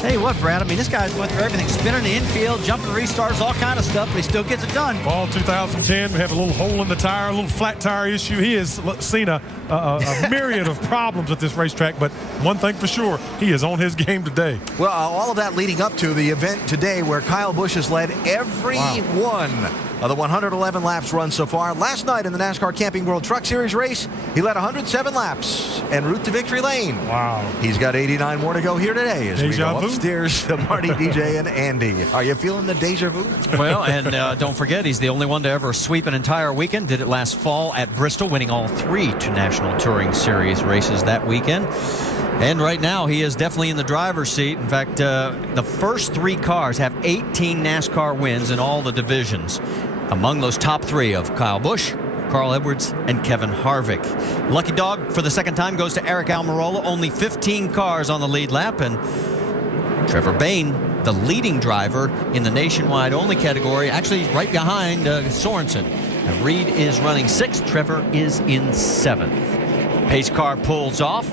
tell you what, Brad, I mean, this guy's went through everything. Spinning the infield, jumping restarts, all kind of stuff, but he still gets it done. Fall 2010, we have a little hole in the tire, a little flat tire issue. He has seen a myriad of problems at this racetrack, but one thing for sure, he is on his game today. Well, all of that leading up to the event today where Kyle Busch has led every one of the 111 laps run so far. Last night in the NASCAR Camping World Truck Series race, he led 107 laps en route to victory lane. Wow. He's got 89 more to go here today as we go upstairs to Marty, DJ, and Andy. Are you feeling the deja vu? Well, and don't forget, he's the only one to ever sweep an entire weekend. Did it last fall at Bristol, winning all 3 National Touring Series races that weekend. And right now, he is definitely in the driver's seat. In fact, the first 3 cars have 18 NASCAR wins in all the divisions. Among those top 3 of Kyle Busch, Carl Edwards, and Kevin Harvick. Lucky dog for the second time goes to Eric Almirola. Only 15 cars on the lead lap. And Trevor Bayne, the leading driver in the nationwide only category, actually right behind Sorensen. And Reed is running 6th. Trevor is in 7th. Pace car pulls off.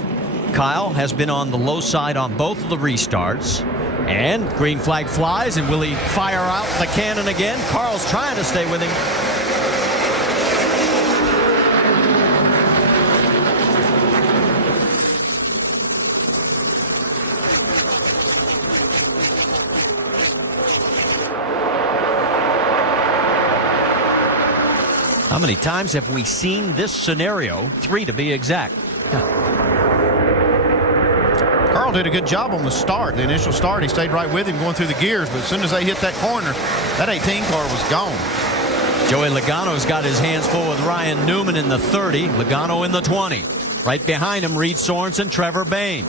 Kyle has been on the low side on both of the restarts. And green flag flies, and will he fire out the cannon again? Carl's trying to stay with him. How many times have we seen this scenario? 3 to be exact. Carl did a good job on the start. The initial start, he stayed right with him going through the gears, but as soon as they hit that corner, that 18 car was gone. Joey Logano's got his hands full with Ryan Newman in the 30, Logano in the 20. Right behind him, Reed Sorensen, Trevor Bayne.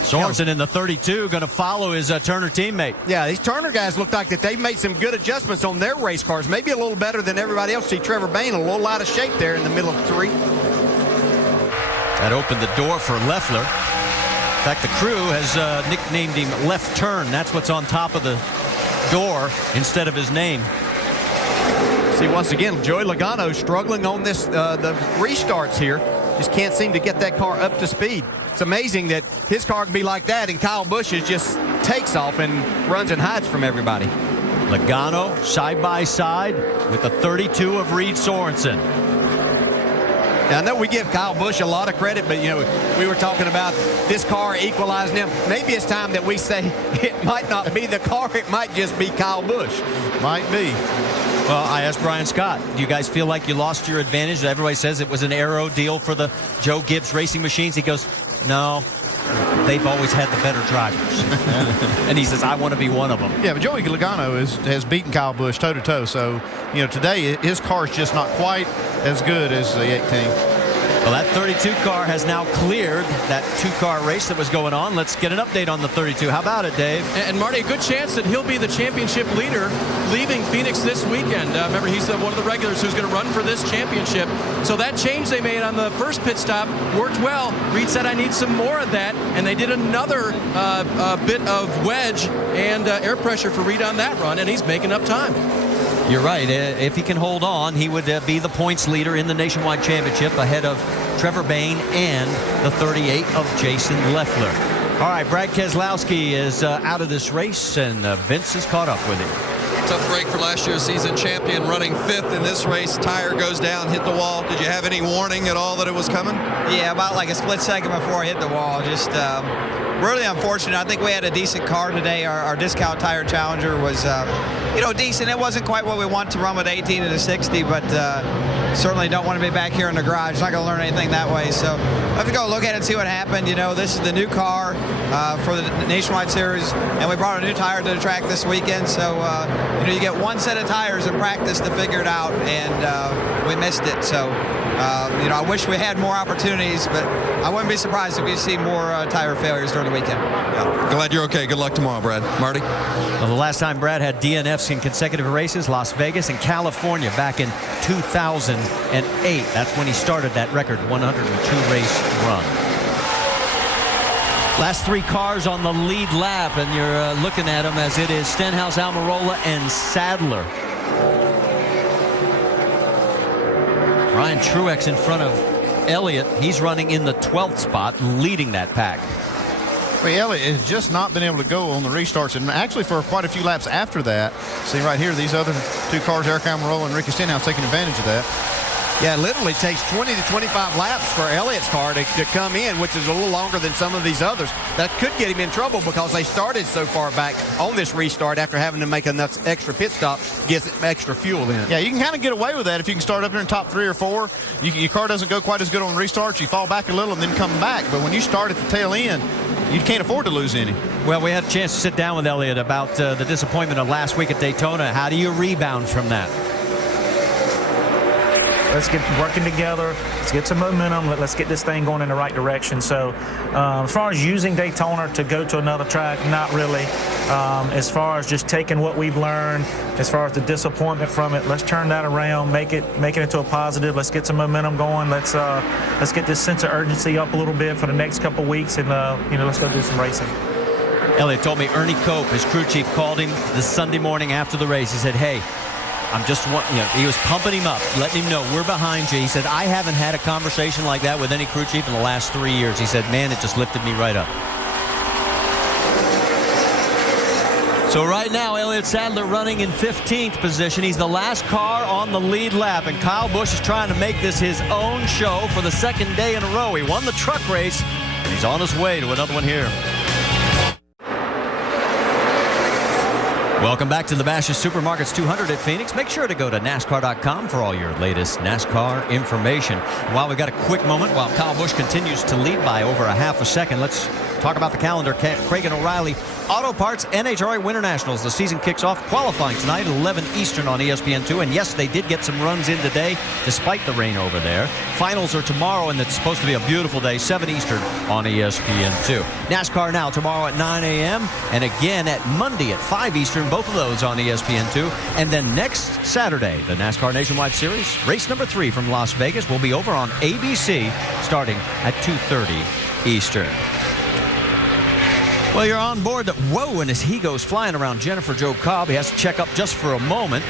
Sorensen in the 32, going to follow his Turner teammate. Yeah, these Turner guys look like that they've made some good adjustments on their race cars. Maybe a little better than everybody else. See Trevor Bayne a little out of shape there in the middle of 3. That opened the door for Leffler. In fact, the crew has nicknamed him Left Turn. That's what's on top of the door instead of his name. See, once again, Joey Logano struggling on this the restarts here. Just can't seem to get that car up to speed. It's amazing that his car can be like that, and Kyle Busch's just takes off and runs and hides from everybody. Logano side by side with the 32 of Reed Sorensen. Now, I know we give Kyle Busch a lot of credit, but, you know, we were talking about this car equalizing him. Maybe it's time that we say it might not be the car, it might just be Kyle Busch. Might be. Well, I asked Brian Scott, do you guys feel like you lost your advantage? Everybody says it was an aero deal for the Joe Gibbs Racing Machines. He goes, no, they've always had the better drivers. And he says, I want to be one of them. Yeah, but Joey Logano has beaten Kyle Busch toe-to-toe. So, you know, today his car is just not quite as good as the 18. Well, that 32 car has now cleared that 2-car race that was going on. Let's get an update on the 32. How about it, Dave? And Marty, a good chance that he'll be the championship leader leaving Phoenix this weekend. Remember, he's one of the regulars who's going to run for this championship. So that change they made on the first pit stop worked well. Reed said, I need some more of that. And they did another bit of wedge and air pressure for Reed on that run, and he's making up time. You're right. If he can hold on, he would be the points leader in the Nationwide Championship ahead of Trevor Bayne and the 38 of Jason Leffler. All right, Brad Keselowski is out of this race, and Vince is caught up with him. Tough break for last year's season champion, running 5th in this race. Tire goes down, hit the wall. Did you have any warning at all that it was coming? Yeah, about like a split second before I hit the wall. Just really unfortunate. I think we had a decent car today. Our discount tire Challenger was, decent. It wasn't quite what we want to run with 18 and a 60, but certainly don't want to be back here in the garage. Not going to learn anything that way. So I have to go look at it and see what happened. You know, this is the new car for the Nationwide Series, and we brought a new tire to the track this weekend. So, you get one set of tires in practice to figure it out, and we missed it. So I wish we had more opportunities, but I wouldn't be surprised if we see more tire failures during the weekend. Yeah. Glad you're okay. Good luck tomorrow, Brad. Marty? Well, the last time Brad had DNFs in consecutive races, Las Vegas and California back in 2008. That's when he started that record 102-race run. Last 3 cars on the lead lap, and you're looking at them as it is Stenhouse, Almirola, and Sadler. Ryan Truex in front of Elliott. He's running in the 12th spot, leading that pack. Well, Elliott has just not been able to go on the restarts, and actually for quite a few laps after that. See right here, these other 2 cars, Eric Almirola and Ricky Stenhouse, taking advantage of that. Yeah, it literally takes 20 to 25 laps for Elliott's car to come in, which is a little longer than some of these others. That could get him in trouble because they started so far back on this restart after having to make enough extra pit stop to get extra fuel in. Yeah, you can kind of get away with that if you can start up there in top 3 or 4. Your car doesn't go quite as good on restarts. You fall back a little and then come back. But when you start at the tail end, you can't afford to lose any. Well, we had a chance to sit down with Elliott about the disappointment of last week at Daytona. How do you rebound from that? Let's get working together. Let's get some momentum. Let's get this thing going in the right direction. So as far as using Daytona to go to another track, not really. As far as just taking what we've learned, as far as the disappointment from it, let's turn that around, make it into a positive. Let's get some momentum going. Let's get this sense of urgency up a little bit for the next couple weeks, and let's go do some racing. Elliott told me Ernie Cope, his crew chief, called him the Sunday morning after the race. He said, "Hey, he was pumping him up, letting him know we're behind you." He said, "I haven't had a conversation like that with any crew chief in the last 3 years." He said, "Man, it just lifted me right up." So right now, Elliott Sadler running in 15th position. He's the last car on the lead lap, and Kyle Busch is trying to make this his own show for the 2nd day in a row. He won the truck race, and he's on his way to another one here. Welcome back to the Bashas Supermarkets 200 at Phoenix. Make sure to go to NASCAR.com for all your latest NASCAR information. And while we got a quick moment, while Kyle Busch continues to lead by over a half a second, let's talk about the calendar. Craig and O'Reilly Auto Parts NHRA Winter Nationals. The season kicks off qualifying tonight at 11 Eastern on ESPN2. And yes, they did get some runs in today, despite the rain over there. Finals are tomorrow, and it's supposed to be a beautiful day, 7 Eastern on ESPN2. NASCAR Now tomorrow at 9 a.m. and again at Monday at 5 Eastern, both of those on ESPN2. And then next Saturday, the NASCAR Nationwide Series, race number 3 from Las Vegas will be over on ABC starting at 2:30 Eastern. Well, you're on board the whoa, and as he goes flying around Jennifer Joe Cobb, he has to check up just for a moment.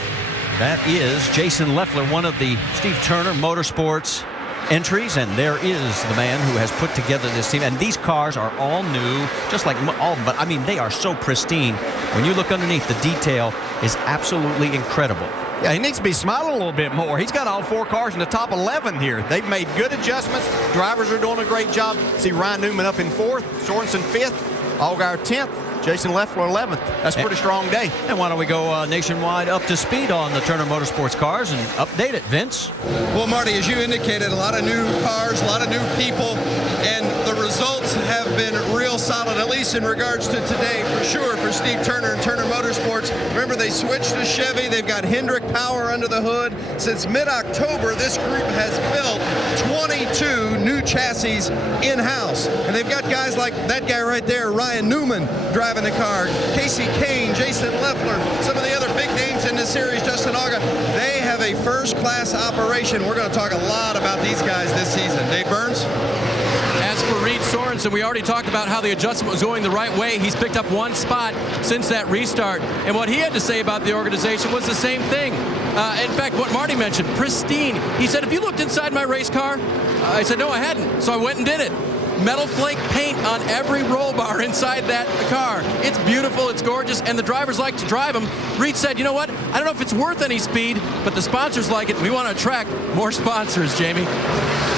That is Jason Leffler, one of the Steve Turner Motorsports entries, and there is the man who has put together this team. And these cars are all new, just like all of them, but I mean, they are so pristine. When you look underneath, the detail is absolutely incredible. Yeah, he needs to be smiling a little bit more. He's got all 4 cars in the top 11 here. They've made good adjustments. Drivers are doing a great job. See Ryan Newman up in 4th, Sorensen 5th, Allgaier 10th, Jason Leffler 11th. That's a pretty strong day. And why don't we go nationwide up to speed on the Turner Motorsports cars and update it, Vince? Well, Marty, as you indicated, a lot of new cars, a lot of new people, and the results have been real solid, at least in regards to today, for sure, for Steve Turner and Turner Motorsports. Remember, they switched to Chevy. They've got Hendrick power under the hood. Since mid-October, this group has built 22 new chassis in-house. And they've got guys like that guy right there, Ryan Newman, driving the car, Casey Kane, Jason Leffler, some of the other big names in this series, Justin Allgaier. They have a first-class operation. We're going to talk a lot about these guys this season. Dave Burns? As for Reed Sorensen, we already talked about how the adjustment was going the right way. He's picked up 1 spot since that restart. And what he had to say about the organization was the same thing. In fact, what Marty mentioned, pristine. He said, "Have you looked inside my race car?" I said, "No, I hadn't." So I went and did it. Metal flake paint on every roll bar inside that car. It's beautiful, it's gorgeous, and the drivers like to drive them. Reed said, "You know what? I don't know if it's worth any speed, but the sponsors like it. We want to attract more sponsors," Jamie.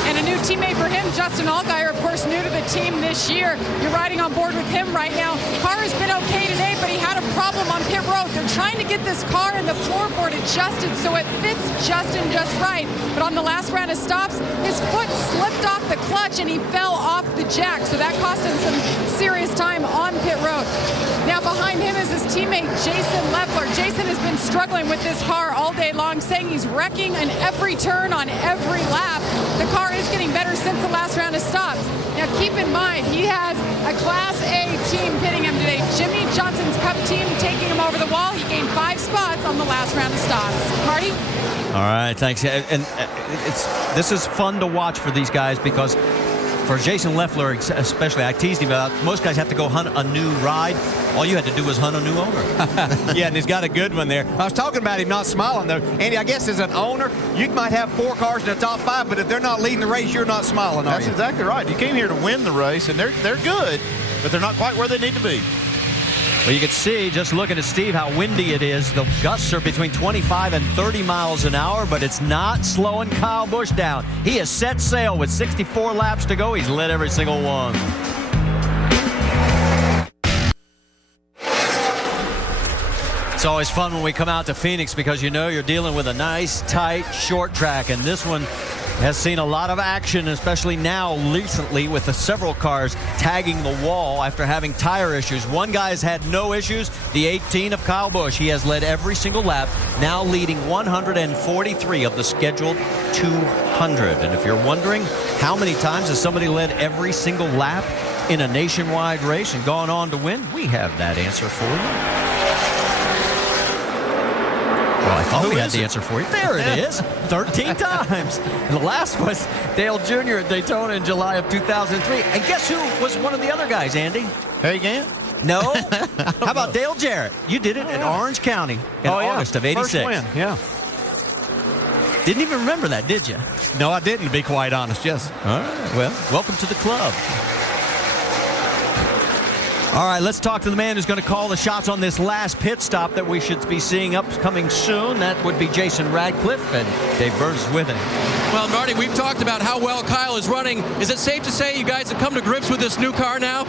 And a new teammate for him, Justin Allgaier, of course, new to the team this year. You're riding on board with him right now. Car has been okay today, but he had a problem on pit road. They're trying to get this car and the floorboard adjusted so it fits Justin just right. But on the last round of stops, his foot slipped off the clutch and he fell off the jack. So that cost him some serious time on pit road. Now behind him is his teammate, Jason Leffler. Jason has been been struggling with this car all day long, saying he's wrecking in every turn on every lap. The car is getting better since the last round of stops. Now keep in mind, he has a Class A team pitting him today. Jimmy Johnson's Cup team taking him over the wall. He gained 5 spots on the last round of stops. Marty? All right, thanks. And this is fun to watch for these guys because for Jason Leffler especially, I teased him about most guys have to go hunt a new ride. All you had to do was hunt a new owner. Yeah, and he's got a good one there. I was talking about him not smiling, though. Andy, I guess as an owner, you might have 4 cars in the top 5, but if they're not leading the race, you're not smiling, are you? That's exactly right. You came here to win the race, and they're good, but they're not quite where they need to be. Well, you can see, just looking at Steve, how windy it is. The gusts are between 25 and 30 miles an hour, but it's not slowing Kyle Busch down. He has set sail with 64 laps to go. He's led every single one. It's always fun when we come out to Phoenix because you know you're dealing with a nice, tight, short track, and this one has seen a lot of action, especially now recently with the several cars tagging the wall after having tire issues. One guy has had no issues, the 18 of Kyle Busch. He has led every single lap, now leading 143 of the scheduled 200. And if you're wondering how many times has somebody led every single lap in a nationwide race and gone on to win, we have that answer for you. Well, I thought we had the answer for you. There it is. 13 times. And the last was Dale Jr. at Daytona in July of 2003. And guess who was one of the other guys, Andy? Harry Gant? No. How about Dale Jarrett? You did it in Orange County in August of 86. First win, yeah. Didn't even remember that, did you? No, I didn't, to be quite honest, yes. All right. Well, welcome to the club. All right, let's talk to the man who's going to call the shots on this last pit stop that we should be seeing upcoming soon. That would be Jason Radcliffe, and Dave Burns is with him. Well, Marty, we've talked about how well Kyle is running. Is it safe to say you guys have come to grips with this new car now?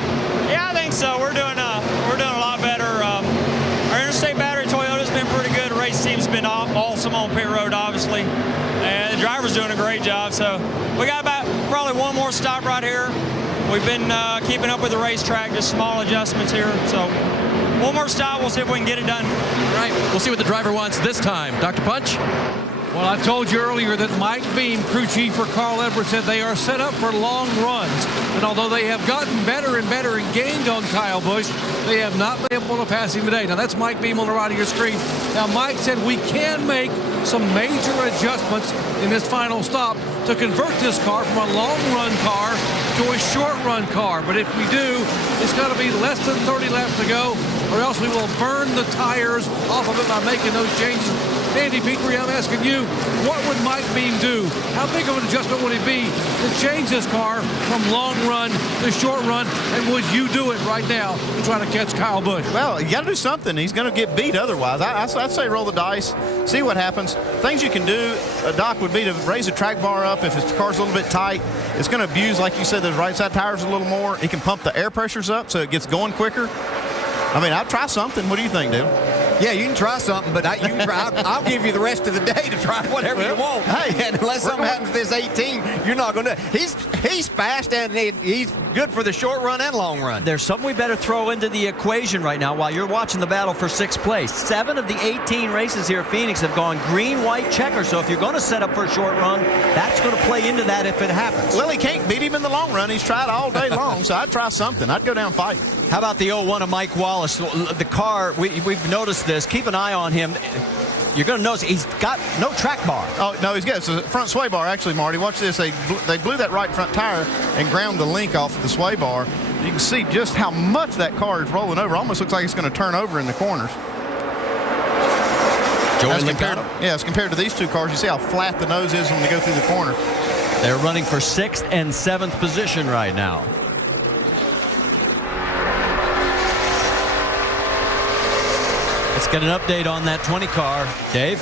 Yeah, I think so. We're doing a lot better. Our interstate battery Toyota's been pretty good. The race team's been awesome on pit road, obviously, and the driver's doing a great job. So we got about probably one more stop right here. We've been keeping up with the racetrack, just small adjustments here. So one more stop, we'll see if we can get it done. All right, we'll see what the driver wants this time. Dr. Punch? Well, I told you earlier that Mike Beam, crew chief for Carl Edwards, said they are set up for long runs. And although they have gotten better and better and gained on Kyle Busch, they have not been able to pass him today. Now, that's Mike Beam on the right of your screen. Now, Mike said we can make some major adjustments in this final stop to convert this car from a long-run car to a short-run car. But if we do, it's got to be less than 30 laps to go, or else we will burn the tires off of it by making those changes. Andy Petrie, I'm asking you, what would Mike Beam do? How big of an adjustment would it be to change this car from long run to short run? And would you do it right now to try to catch Kyle Busch? Well, you got to do something. He's going to get beat otherwise. I'd say roll the dice, see what happens. Things you can do, Doc, would be to raise the track bar up if his car's a little bit tight. It's going to abuse, like you said, those right side tires a little more. He can pump the air pressures up so it gets going quicker. I mean, I'd try something. What do you think, Dale? Yeah, you can try something, but I'll give you the rest of the day to try whatever you want. Hey, and unless something happens to this 18, you're not going to. He's fast, and he's good for the short run and long run. There's something we better throw into the equation right now while you're watching the battle for 6th place. 7 of the 18 races here at Phoenix have gone green-white checker, so if you're going to set up for a short run, that's going to play into that if it happens. Well, he can't beat him in the long run. He's tried all day long, so I'd try something. I'd go down and fight. How about the 01 of Mike Wallace? The car, we've noticed this. Keep an eye on him. You're going to notice he's got no track bar. Oh, no, he's got it's a front sway bar, actually, Marty. Watch this. They blew that right front tire and ground the link off of the sway bar. You can see just how much that car is rolling over. Almost looks like it's going to turn over in the corners. As compared to these two cars, you see how flat the nose is when they go through the corner. They're running for 6th and 7th position right now. Let's get an update on that 20 car. Dave?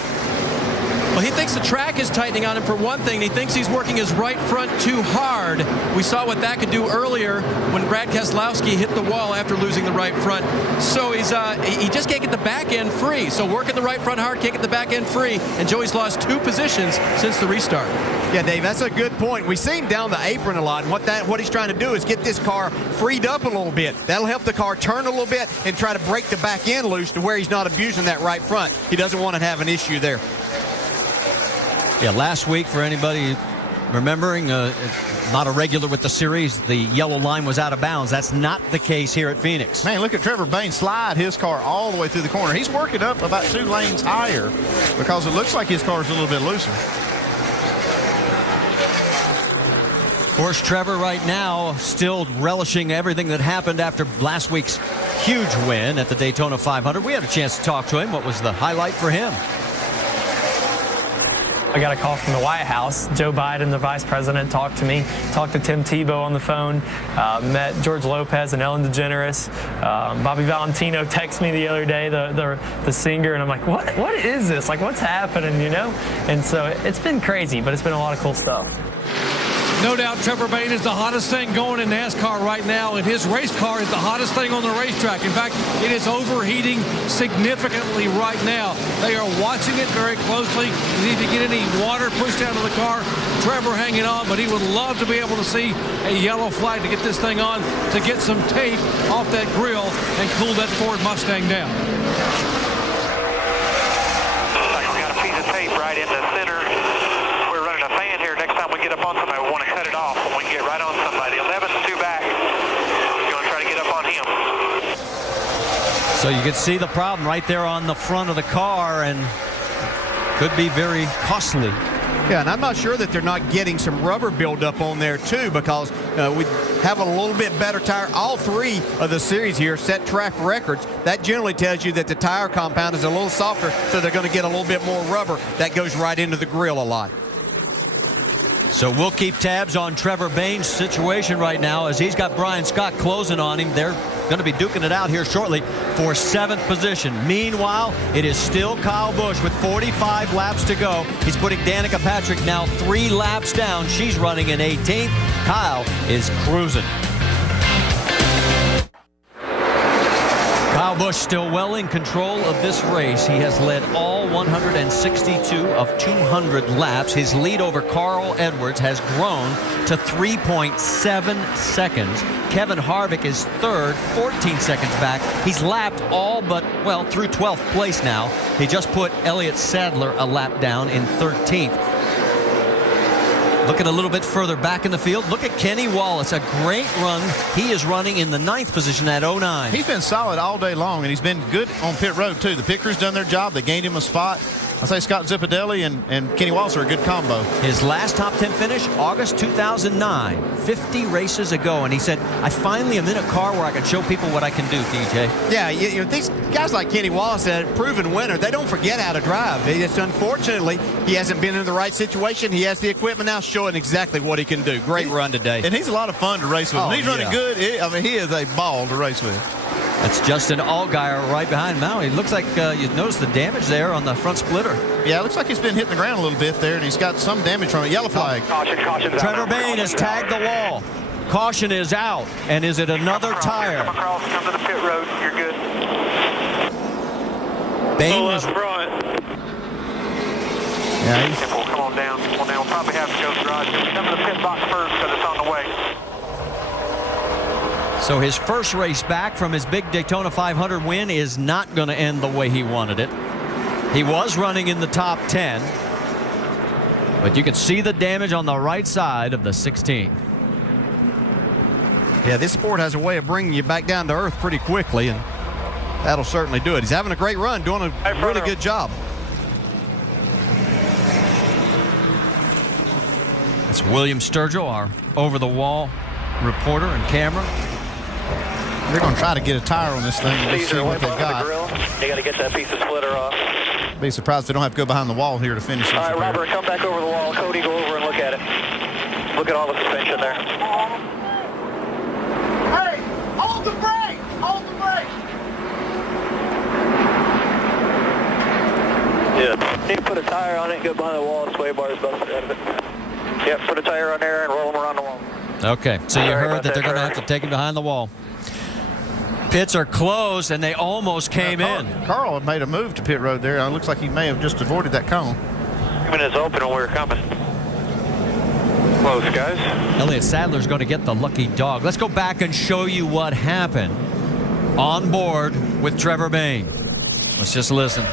Well, he thinks the track is tightening on him for one thing. He thinks he's working his right front too hard. We saw what that could do earlier when Brad Keselowski hit the wall after losing the right front. So he just can't get the back end free. So working the right front hard, can't get the back end free. And Joey's lost 2 positions since the restart. Yeah, Dave, that's a good point. We see him down the apron a lot, and what he's trying to do is get this car freed up a little bit. That'll help the car turn a little bit and try to break the back end loose to where he's not abusing that right front. He doesn't want to have an issue there. Yeah, last week, for anybody remembering, not a regular with the series, the yellow line was out of bounds. That's not the case here at Phoenix. Man, look at Trevor Bayne slide his car all the way through the corner. He's working up about 2 lanes higher because it looks like his car's a little bit looser. Of course, Trevor right now still relishing everything that happened after last week's huge win at the Daytona 500. We had a chance to talk to him. What was the highlight for him? I got a call from the White House. Joe Biden, the vice president, talked to me, talked to Tim Tebow on the phone, met George Lopez and Ellen DeGeneres. Bobby Valentino texted me the other day, the singer, and I'm like, what is this? Like, what's happening, you know? And so it's been crazy, but it's been a lot of cool stuff. No doubt Trevor Bayne is the hottest thing going in NASCAR right now, and his race car is the hottest thing on the racetrack. In fact, it is overheating significantly right now. They are watching it very closely. They need to get any water pushed out of the car. Trevor hanging on, but he would love to be able to see a yellow flag to get this thing on, to get some tape off that grill and cool that Ford Mustang down. We got a piece of tape right in the center. We're running a fan here. Next time we get up on somebody, we want to cut it off. We can get right on somebody. 11's 2 back. We're going to try to get up on him. So you can see the problem right there on the front of the car, and could be very costly. Yeah, and I'm not sure that they're not getting some rubber buildup on there, too, because we have a little bit better tire. All 3 of the series here set track records. That generally tells you that the tire compound is a little softer, so they're going to get a little bit more rubber. That goes right into the grill a lot. So we'll keep tabs on Trevor Bayne's situation right now as he's got Brian Scott closing on him. They're going to be duking it out here shortly for 7th position. Meanwhile, it is still Kyle Busch with 45 laps to go. He's putting Danica Patrick now 3 laps down. She's running in 18th. Kyle is cruising. Kyle Busch still well in control of this race. He has led all 162 of 200 laps. His lead over Carl Edwards has grown to 3.7 seconds. Kevin Harvick is third, 14 seconds back. He's lapped all but, well, through 12th place now. He just put Elliott Sadler a lap down in 13th. Looking a little bit further back in the field, look at Kenny Wallace, a great run. He is running in the 9th position at 09. He's been solid all day long, and he's been good on pit road, too. The pit crew's done their job. They gained him a spot. I say Scott Zipadelli and Kenny Wallace are a good combo. His last top 10 finish, August 2009, 50 races ago, and he said, I finally am in a car where I can show people what I can do, DJ. Yeah, you know, these guys like Kenny Wallace, a proven winner, they don't forget how to drive. It's unfortunately, he hasn't been in the right situation. He has the equipment now showing exactly what he can do. Great run today. And he's a lot of fun to race with. Oh, when he's running good, he is a ball to race with. That's Justin Allgaier right behind him now. He looks like you notice the damage there on the front splitter. Yeah, it looks like he's been hitting the ground a little bit there, and he's got some damage from it. Yellow flag. Caution. Trevor Bayne has tagged the wall. Caution is out. And is it another tire? Come across, come to the pit road. You're good. Bayne was front. Yeah, Come on down. We'll probably have to go garage. Come to the pit box first because it's on the way. So his first race back from his big Daytona 500 win is not going to end the way he wanted it. He was running in the top 10, but you can see the damage on the right side of the 16. Yeah, this sport has a way of bringing you back down to earth pretty quickly, and that'll certainly do it. He's having a great run, doing a really good job. That's William Sturgill, our over-the-wall reporter and camera. They're going to try to get a tire on this thing and see what they've got. You got to get that piece of splitter off. Be surprised if they don't have to go behind the wall here to finish this. All right, Robert, come back over the wall. Cody, go over and look at it. Look at all the suspension there. Hey, hold the brake! Hold the brake! Yeah, need to put a tire on it, go behind the wall, sway bars busted out of it. Yep, put a tire on there and roll them around the wall. Okay, so you heard that they're going to have to take him behind the wall. Pits are closed, and they almost came in. Carl made a move to pit road there. It looks like he may have just avoided that cone. Newman is open and we're coming. Close, guys. Elliott Sadler's going to get the lucky dog. Let's go back and show you what happened on board with Trevor Bayne. Let's just listen.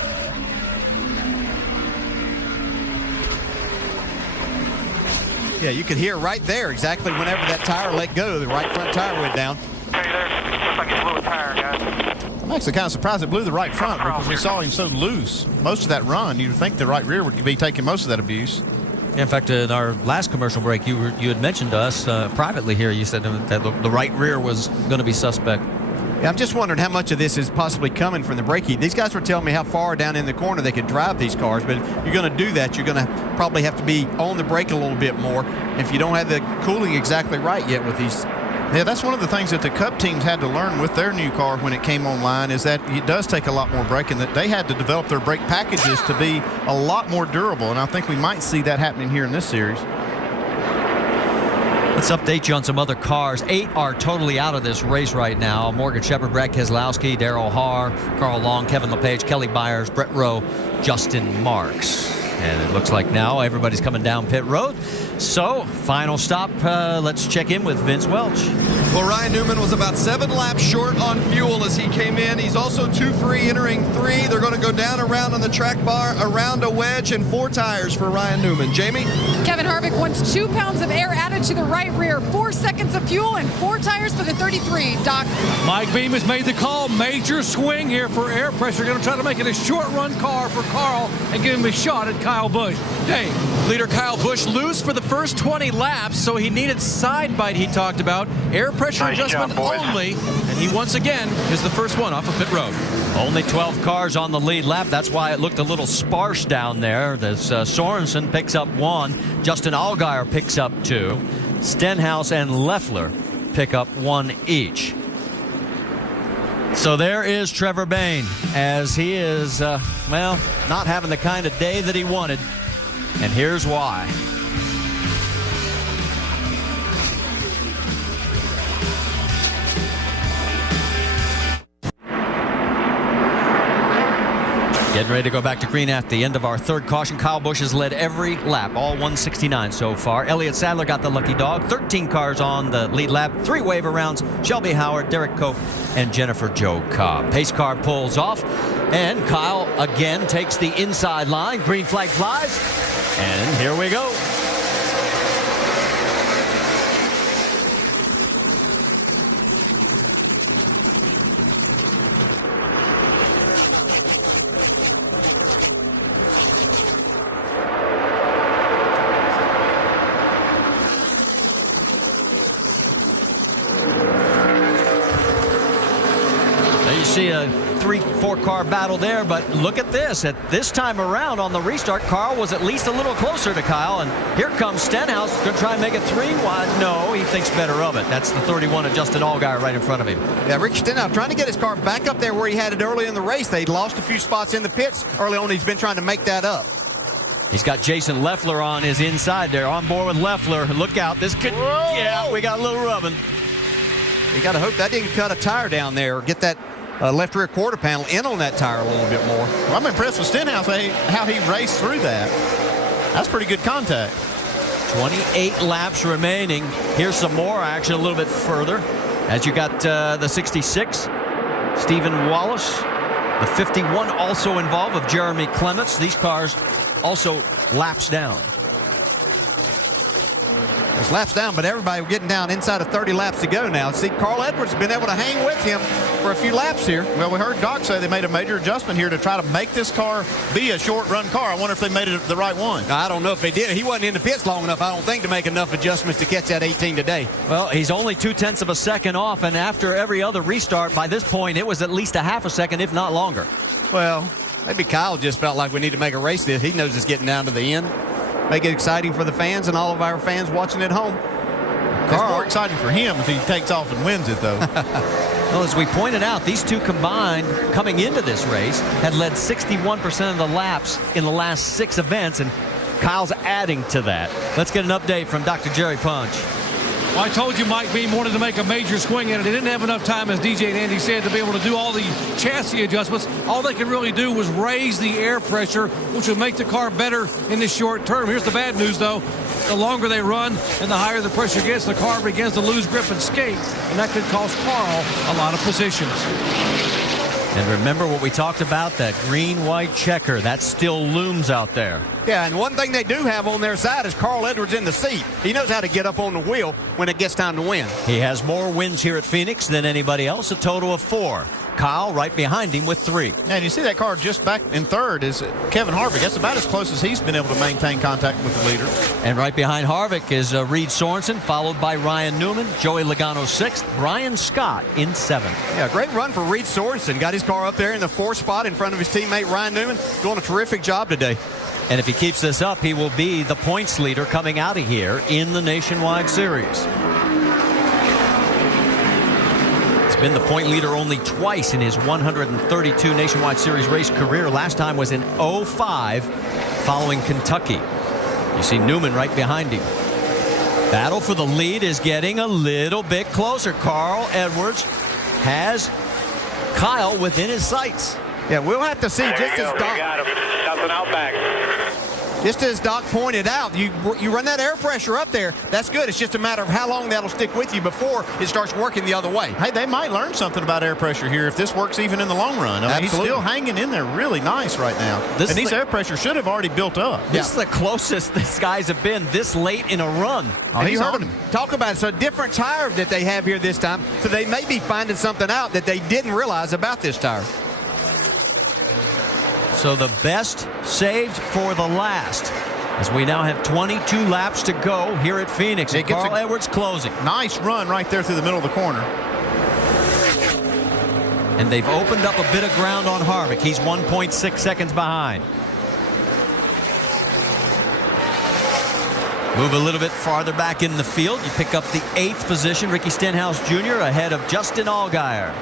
Yeah, you could hear right there exactly whenever that tire let go, the right front tire went down. Okay, there. Looks like it blew a tire, guys. I'm actually kind of surprised it blew the right front because we saw him so loose. Most of that run, you'd think the right rear would be taking most of that abuse. In fact, in our last commercial break, you had mentioned to us privately here, you said that the right rear was going to be suspect. Yeah, I'm just wondering how much of this is possibly coming from the brake heat. These guys were telling me how far down in the corner they could drive these cars, but if you're going to do that, you're going to probably have to be on the brake a little bit more if you don't have the cooling exactly right yet with these. Yeah, that's one of the things that the Cup teams had to learn with their new car when it came online is that it does take a lot more braking, that they had to develop their brake packages to be a lot more durable, and I think we might see that happening here in this series. Let's update you on some other cars. 8 are totally out of this race right now. Morgan Shepherd, Brad Keselowski, Darrell Haar, Carl Long, Kevin LePage, Kelly Byers, Brett Rowe, Justin Marks. And it looks like now everybody's coming down pit road. So, final stop. Let's check in with Vince Welch. Well, Ryan Newman was about 7 laps short on fuel as he came in. He's also 2 free entering 3. They're going to go down around on the track bar, around a wedge, and 4 tires for Ryan Newman. Jamie? Kevin Harvick wants 2 pounds of air added to the right rear, 4 seconds of fuel, and 4 tires for the 33. Doc? Mike Beam has made the call. Major swing here for air pressure. Going to try to make it a short-run car for Carl and give him a shot at Kyle Busch. Dave? Leader Kyle Busch loose for the first 20 laps, so he needed side bite he talked about. Air pressure adjustment only, and he once again is the first one off of pit road. Only 12 cars on the lead lap. That's why it looked a little sparse down there. This Sorensen picks up 1. Justin Allgaier picks up 2. Stenhouse and Leffler pick up 1 each. So there is Trevor Bayne as he is, not having the kind of day that he wanted. And here's why. Getting ready to go back to green at the end of our third caution. Kyle Busch has led every lap, all 169 so far. Elliott Sadler got the lucky dog. 13 cars on the lead lap. 3 waiver rounds. Shelby Howard, Derek Cope, and Jennifer Jo Cobb. Pace car pulls off, and Kyle again takes the inside line. Green flag flies, and here we go. See a 3-4 car battle there, but look at this. At this time around on the restart, Carl was at least a little closer to Kyle, and here comes Stenhouse, going to try and make it 3 wide. No, he thinks better of it. That's the 31 of Justin Allgaier right in front of him. Yeah, Rick Stenhouse trying to get his car back up there where he had it early in the race. They'd lost a few spots in the pits early on. He's been trying to make that up. He's got Jason Leffler on his inside there. On board with Leffler. Look out. This could, yeah, we got a little rubbing. You got to hope that didn't cut a tire down there or get that left rear quarter panel in on that tire a little bit more. Well, I'm impressed with Stenhouse how he raced through that. That's pretty good contact. 28 laps remaining. Here's some more action a little bit further. As you got the 66, Stephen Wallace. The 51 also involved of Jeremy Clements. These cars also laps down. It's laps down, but everybody getting down inside of 30 laps to go now. See, Carl Edwards has been able to hang with him for a few laps here. Well, we heard Doc say they made a major adjustment here to try to make this car be a short-run car. I wonder if they made it the right one. I don't know if they did. He wasn't in the pits long enough, I don't think, to make enough adjustments to catch that 18 today. Well, he's only 0.2 of a second off, and after every other restart, by this point, it was at least a half a second, if not longer. Well, maybe Kyle just felt like we need to make a race this. He knows it's getting down to the end. Make it exciting for the fans and all of our fans watching at home. It's more exciting for him if he takes off and wins it, though. Well, as we pointed out, these two combined coming into this race had led 61% of the laps in the last 6 events, and Kyle's adding to that. Let's get an update from Dr. Jerry Punch. Well, I told you Mike Beam wanted to make a major swing at it. They didn't have enough time, as DJ and Andy said, to be able to do all the chassis adjustments. All they could really do was raise the air pressure, which would make the car better in the short term. Here's the bad news, though. The longer they run and the higher the pressure gets, the car begins to lose grip and skate, and that could cost Carl a lot of positions. And remember what we talked about, that green-white checker. That still looms out there. Yeah, and one thing they do have on their side is Carl Edwards in the seat. He knows how to get up on the wheel when it gets time to win. He has more wins here at Phoenix than anybody else, a total of 4. Kyle right behind him with 3. And you see that car just back in third is Kevin Harvick. That's about as close as he's been able to maintain contact with the leader. And right behind Harvick is Reed Sorensen, followed by Ryan Newman, Joey Logano 6th, Brian Scott in 7th. Yeah, great run for Reed Sorensen. Got his car up there in the 4th spot in front of his teammate Ryan Newman. Doing a terrific job today. And if he keeps this up, he will be the points leader coming out of here in the Nationwide Series. Been the point leader only twice in his 132 Nationwide Series race career. Last time was in 05 following Kentucky. You see Newman right behind him. Battle for the lead is getting a little bit closer. Carl Edwards has Kyle within his sights. Yeah, we'll have to see. Just as Doc got him. That's an outback. Just as Doc pointed out, you run that air pressure up there, that's good. It's just a matter of how long that'll stick with you before it starts working the other way. Hey, they might learn something about air pressure here if this works even in the long run. I mean, he's still hanging in there really nice right now. And these air pressure should have already built up. This is the closest these guys have been this late in a run. Oh, you heard him talk about it. So a different tire that they have here this time. So they may be finding something out that they didn't realize about this tire. So the best saved for the last, as we now have 22 laps to go here at Phoenix. And Carl Edwards closing. Nice run right there through the middle of the corner. And they've opened up a bit of ground on Harvick. He's 1.6 seconds behind. Move a little bit farther back in the field. You pick up the 8th position. Ricky Stenhouse Jr. ahead of Justin Allgaier.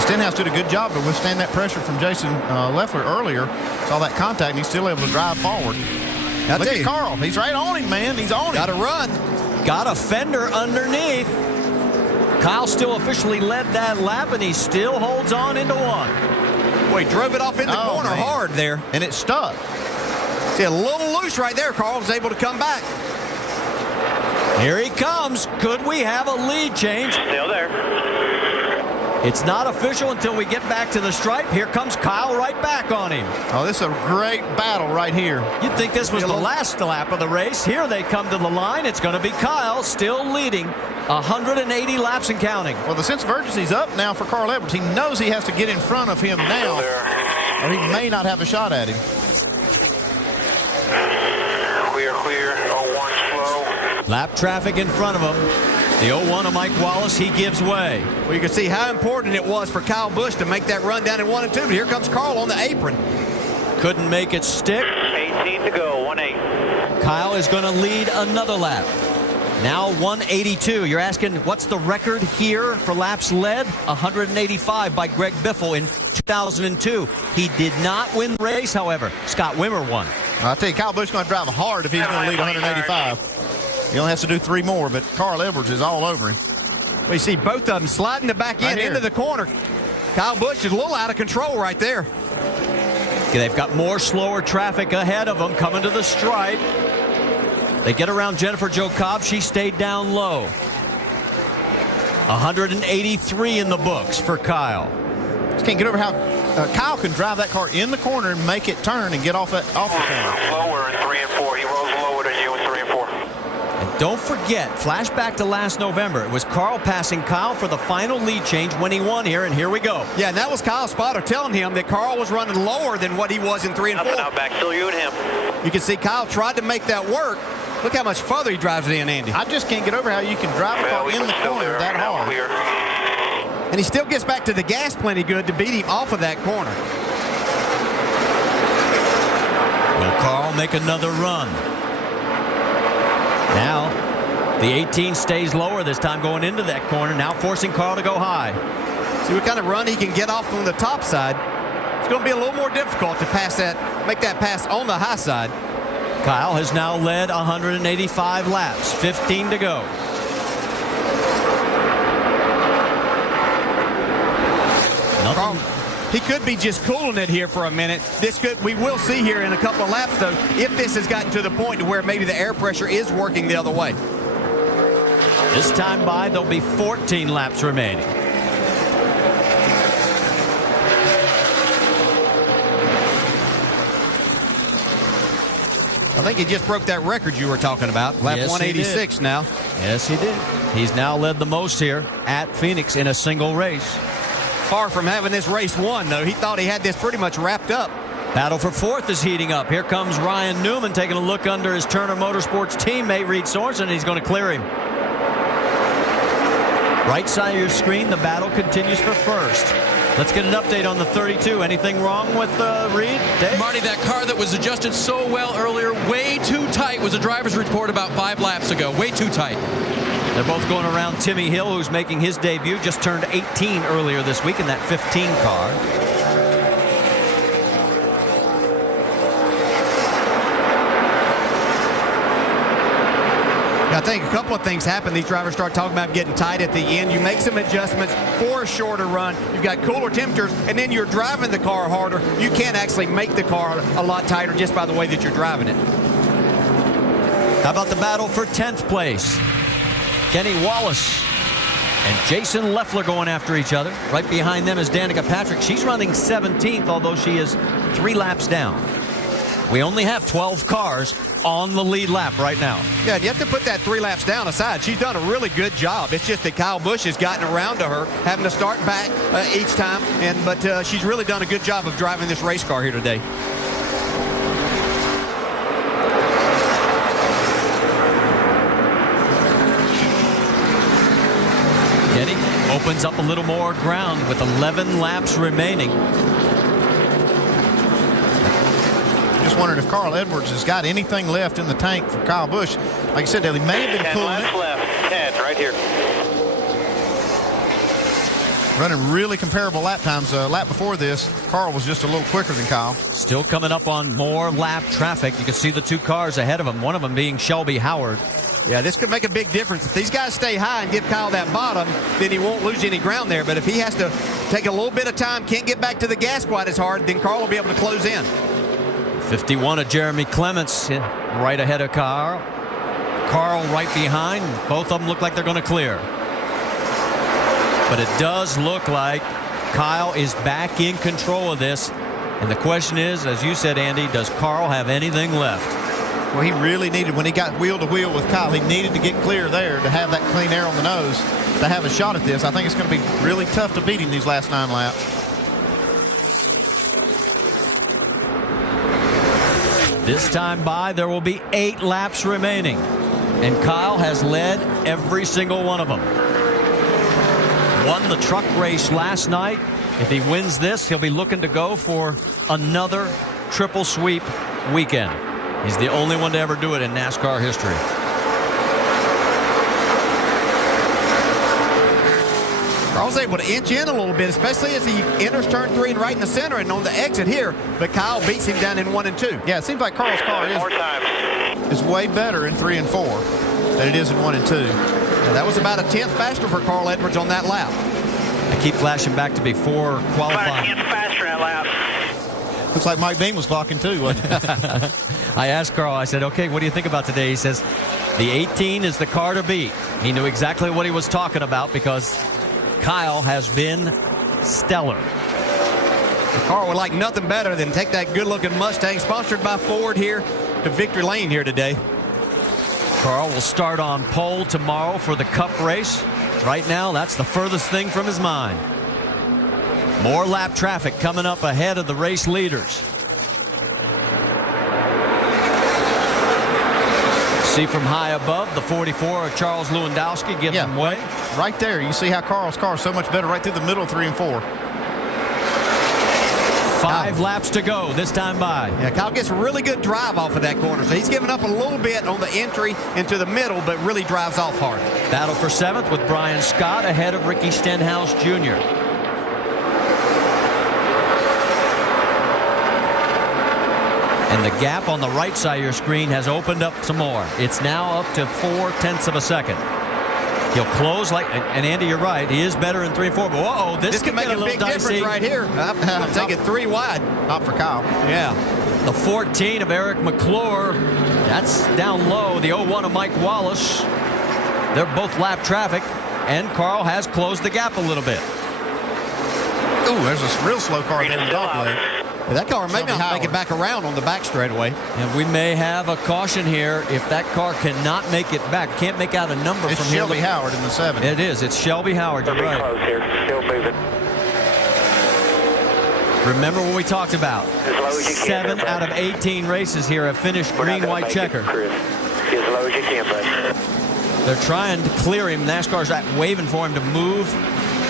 Stenhouse did a good job to withstand that pressure from Jason Leffler earlier. Saw that contact, and he's still able to drive forward. Look at Carl. He's right on him, man. He's on him. Got to run. Got a fender underneath. Kyle still officially led that lap, and he still holds on into 1. Boy, he drove it off in the corner hard there. And it stuck. See, a little loose right there. Carl was able to come back. Here he comes. Could we have a lead change? Still there. It's not official until we get back to the stripe. Here comes Kyle right back on him. Oh, this is a great battle right here. You'd think this was the last lap of the race. Here they come to the line. It's going to be Kyle still leading 180 laps and counting. Well, the sense of urgency is up now for Carl Edwards. He knows he has to get in front of him now, or he may not have a shot at him. Clear, 01 slow. Lap traffic in front of him. The 01 of Mike Wallace, he gives way. Well, you can see how important it was for Kyle Busch to make that run down in 1 and 2. But here comes Carl on the apron. Couldn't make it stick. 18 to go, 1-8. Kyle is going to lead another lap. Now 182. You're asking, what's the record here for laps led? 185 by Greg Biffle in 2002. He did not win the race, however. Scott Wimmer won. I'll tell you, Kyle Busch is going to drive hard if he's going to lead 185. He only has to do 3 more, but Carl Edwards is all over him. We see both of them sliding the back end into the corner. Kyle Busch is a little out of control right there. They've got more slower traffic ahead of them coming to the stripe. They get around Jennifer Jo Cobb. She stayed down low. 183 in the books for Kyle. Just can't get over how Kyle can drive that car in the corner and make it turn and get off the corner. Lower in 3 and 4. He rolls lower than you in 3 and 4. And don't forget, flashback to last November. It was Carl passing Kyle for the final lead change when he won here, and here we go. Yeah, and that was Kyle's spotter telling him that Carl was running lower than what he was in 3 and 4. Nothing out back, still you and him. You can see Kyle tried to make that work. Look how much further he drives it in, Andy. I just can't get over how you can drive a car in the corner that hard. And he still gets back to the gas plenty good to beat him off of that corner. Will Carl make another run? Now, the 18 stays lower this time going into that corner, now forcing Carl to go high. See what kind of run he can get off on the top side. It's going to be a little more difficult to make that pass on the high side. Kyle has now led 185 laps, 15 to go. Carl, he could be just cooling it here for a minute. We will see here in a couple of laps, though, if this has gotten to the point to where maybe the air pressure is working the other way. This time by, there'll be 14 laps remaining. I think he just broke that record you were talking about. Lap 186 now. Yes, he did. He's now led the most here at Phoenix in a single race. Far from having this race won, though. He thought he had this pretty much wrapped up. Battle for fourth is heating up. Here comes Ryan Newman taking a look under his Turner Motorsports teammate Reed Sorensen, and he's going to clear him. Right side of your screen, the battle continues for first. Let's get an update on the 32. Anything wrong with Reed? Dave? Marty, that car that was adjusted so well earlier, way too tight, was a driver's report about 5 laps ago. Way too tight. They're both going around Timmy Hill, who's making his debut. Just turned 18 earlier this week in that 15 car. I think a couple of things happen. These drivers start talking about getting tight at the end. You make some adjustments for a shorter run. You've got cooler temperatures, and then you're driving the car harder. You can't actually make the car a lot tighter just by the way that you're driving it. How about the battle for 10th place? Kenny Wallace and Jason Leffler going after each other. Right behind them is Danica Patrick. She's running 17th, although she is 3 laps down. We only have 12 cars on the lead lap right now. Yeah, and you have to put that 3 laps down aside. She's done a really good job. It's just that Kyle Busch has gotten around to her, having to start back each time. But she's really done a good job of driving this race car here today. Kenny opens up a little more ground with 11 laps remaining. Just wondering if Carl Edwards has got anything left in the tank for Kyle Busch. Like I said, he may have been 10 pulling laps left. 10 right here. Running really comparable lap times. Lap before this, Carl was just a little quicker than Kyle. Still coming up on more lap traffic. You can see the 2 cars ahead of him, one of them being Shelby Howard. Yeah, this could make a big difference. If these guys stay high and give Kyle that bottom, then he won't lose any ground there. But if he has to take a little bit of time, can't get back to the gas quite as hard, then Carl will be able to close in. 51 of Jeremy Clements right ahead of Carl. Carl right behind. Both of them look like they're going to clear. But it does look like Kyle is back in control of this. And the question is, as you said, Andy, does Carl have anything left? Well, he really needed, when he got wheel to wheel with Kyle, he needed to get clear there to have that clean air on the nose to have a shot at this. I think it's going to be really tough to beat him these last 9 laps. This time by, there will be 8 laps remaining. And Kyle has led every single one of them. Won the truck race last night. If he wins this, he'll be looking to go for another triple sweep weekend. He's the only one to ever do it in NASCAR history. Carl's able to inch in a little bit, especially as he enters turn 3 and right in the center and on the exit here. But Kyle beats him down in 1 and 2. Yeah, it seems like Carl's car is way better in 3 and 4 than it is in 1 and 2. Yeah, that was about a 10th faster for Carl Edwards on that lap. I keep flashing back to before qualifying. 5 tenths faster that lap. Looks like Mike Beam was blocking too, wasn't it? I asked Carl, I said, okay, what do you think about today? He says, the 18 is the car to beat. He knew exactly what he was talking about because Kyle has been stellar. Carl would like nothing better than take that good-looking Mustang, sponsored by Ford, here to victory lane here today. Carl will start on pole tomorrow for the Cup race. Right now, that's the furthest thing from his mind. More lap traffic coming up ahead of the race leaders. See from high above, the 44 of Charles Lewandowski gives him way. Right there, you see how Carl's car is so much better right through the middle of 3 and 4. 5 laps to go this time by. Yeah, Kyle gets a really good drive off of that corner. So he's giving up a little bit on the entry into the middle, but really drives off hard. Battle for 7th with Brian Scott ahead of Ricky Stenhouse Jr. And the gap on the right side of your screen has opened up some more. It's now up to 0.4 of a second. He'll close like, and Andy, you're right. He is better in 3 and 4. But whoa, this can make get a big difference right here. I'm taking 3 wide. Not for Kyle. Yeah. The 14 of Eric McClure. That's down low. The 01 of Mike Wallace. They're both lap traffic, and Carl has closed the gap a little bit. Ooh, there's a real slow car there in the dog leg. That car may not make it back around on the back straightaway. And we may have a caution here if that car cannot make it back. Can't make out a number it's from here. Shelby Howard in the 7. It is. It's Shelby Howard. You're right. Close here. Still moving. Remember what we talked about. 7 out of 18 races here have finished green, white checker. As low as you can, bud. They're trying to clear him. NASCAR's waving for him to move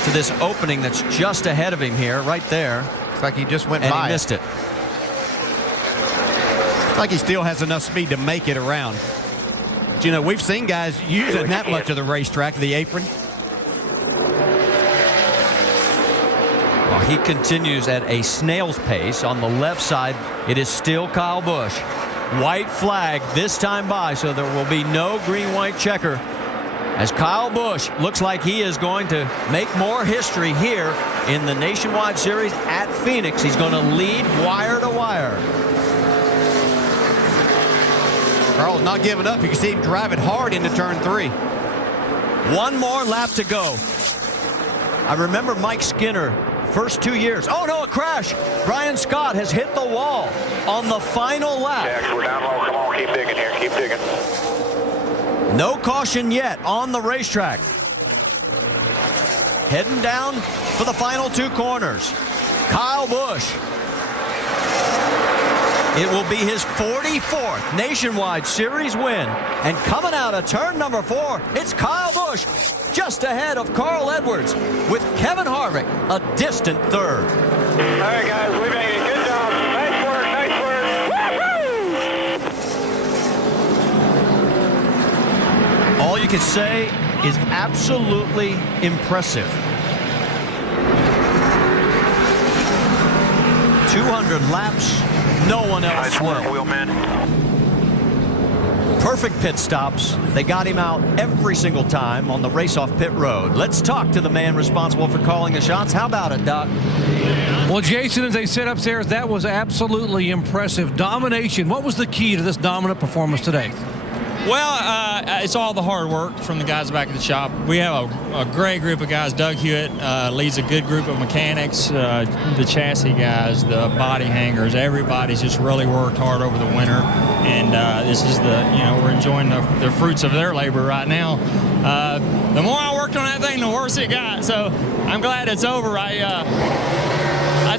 to this opening that's just ahead of him here, right there. It's like he just went and by he missed it. It's like he still has enough speed to make it around. But, you know, we've seen guys using that much of the racetrack, the apron. Well, he continues at a snail's pace. On the left side, it is still Kyle Busch. White flag this time by, so there will be no green-white checker. As Kyle Busch looks like he is going to make more history here in the Nationwide Series at Phoenix. He's going to lead wire to wire. Carl's not giving up. You can see him driving hard into turn 3. 1 more lap to go. I remember Mike Skinner, first 2 years. Oh, no, a crash. Brian Scott has hit the wall on the final lap. Jax, we're down low. Come on, keep digging here. Keep digging. No caution yet on the racetrack. Heading down for the final 2 corners. Kyle Busch. It will be his 44th Nationwide Series win. And coming out of turn number 4, it's Kyle Busch just ahead of Carl Edwards with Kevin Harvick a distant 3rd. All right, guys, we made it. Good job. Nice work. Nice work. Woo-hoo! All you can say is absolutely impressive. 200 laps. No one else. Nice work, Wheelman. Perfect pit stops. They got him out every single time on the race-off pit road. Let's talk to the man responsible for calling the shots. How about it, Doc? Well, Jason, as they said upstairs, that was absolutely impressive. Domination. What was the key to this dominant performance today? Well, it's all the hard work from the guys back at the shop. We have a great group of guys. Doug Hewitt leads a good group of mechanics, the chassis guys, the body hangers. Everybody's just really worked hard over the winter, and this is we're enjoying the fruits of their labor right now. The more I worked on that thing, the worse it got. So I'm glad it's over. I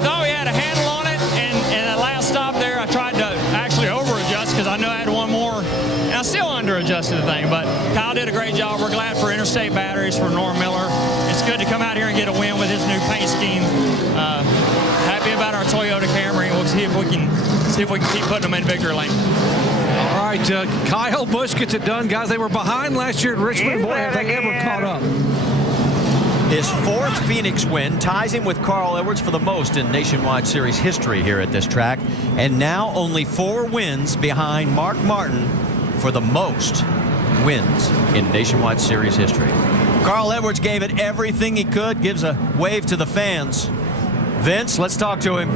thought we had a handle on it, and that last stop there, I tried to actually over-adjust because I know I had one more. I still under-adjusted the thing, but Kyle did a great job. We're glad for Interstate Batteries, for Norm Miller. It's good to come out here and get a win with his new paint scheme. Happy about our Toyota Camry. We'll see if we can keep putting them in victory lane. All right, Kyle Busch gets it done. Guys, they were behind last year at Richmond. Boy, have they ever caught up. His 4th Phoenix win ties him with Carl Edwards for the most in Nationwide Series history here at this track. And now only 4 wins behind Mark Martin for the most wins in Nationwide Series history. Carl Edwards gave it everything he could, gives a wave to the fans. Vince, let's talk to him.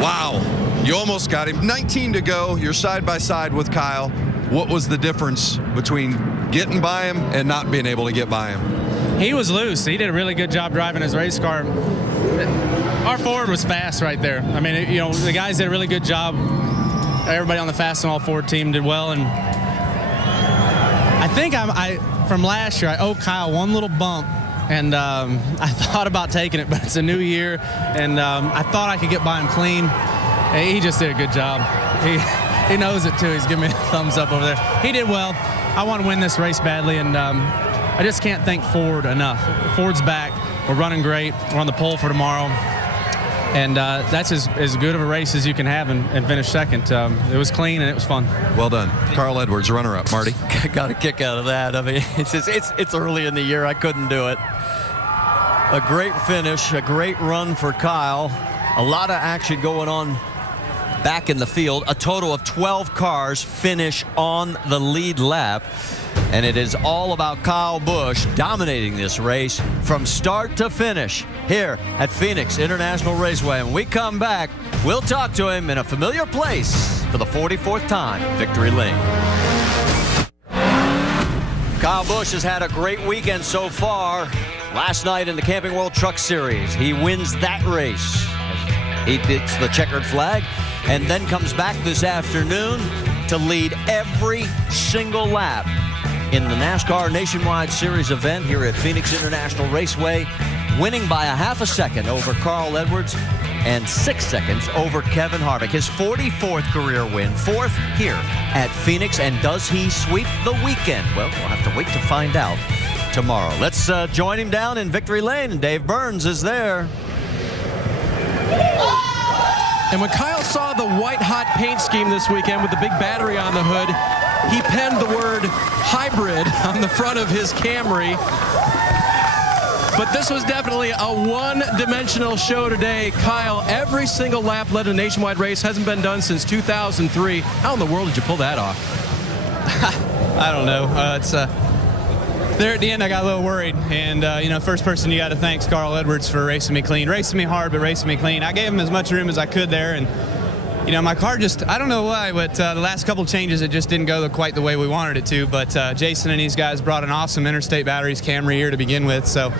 Wow, you almost got him. 19 to go, you're side by side with Kyle. What was the difference between getting by him and not being able to get by him? He was loose. He did a really good job driving his race car. Our Ford was fast right there. I mean, the guys did a really good job. Everybody on the Fast and All Ford team did well, and I think from last year I owe Kyle one little bump, and I thought about taking it, but it's a new year, and I thought I could get by him clean. He just did a good job. He knows it too. He's giving me a thumbs up over there. He did well. I want to win this race badly, and I just can't thank Ford enough. Ford's back. We're running great. We're on the pole for tomorrow. And that's as good of a race as you can have and finish second. It was clean and it was fun. Well done. Carl Edwards, runner-up. Marty? Got a kick out of that. I mean, it's early in the year. I couldn't do it. A great finish, a great run for Kyle. A lot of action going on back in the field. A total of 12 cars finish on the lead lap. And it is all about Kyle Busch dominating this race from start to finish here at Phoenix International Raceway. When we come back, we'll talk to him in a familiar place for the 44th time, Victory Lane. Kyle Busch has had a great weekend so far. Last night in the Camping World Truck Series, he wins that race. He beats the checkered flag and then comes back this afternoon to lead every single lap in the NASCAR Nationwide Series event here at Phoenix International Raceway, winning by a half a second over Carl Edwards and 6 seconds over Kevin Harvick. His 44th career win, 4th here at Phoenix. And does he sweep the weekend? Well, we'll have to wait to find out tomorrow. Let's join him down in Victory Lane, and Dave Burns is there. And when Kyle saw the white-hot paint scheme this weekend with the big battery on the hood, he penned the word hybrid on the front of his Camry. But this was definitely a one-dimensional show today. Kyle, every single lap led a nationwide race. Hasn't been done since 2003. How in the world did you pull that off? I don't know. There at the end, I got a little worried. And, first person you got to thank is Carl Edwards for racing me clean. Racing me hard, but racing me clean. I gave him as much room as I could there. And, my car just, I don't know why, but the last couple changes, it just didn't go quite the way we wanted it to. But Jason and these guys brought an awesome Interstate Batteries Camry here to begin with. So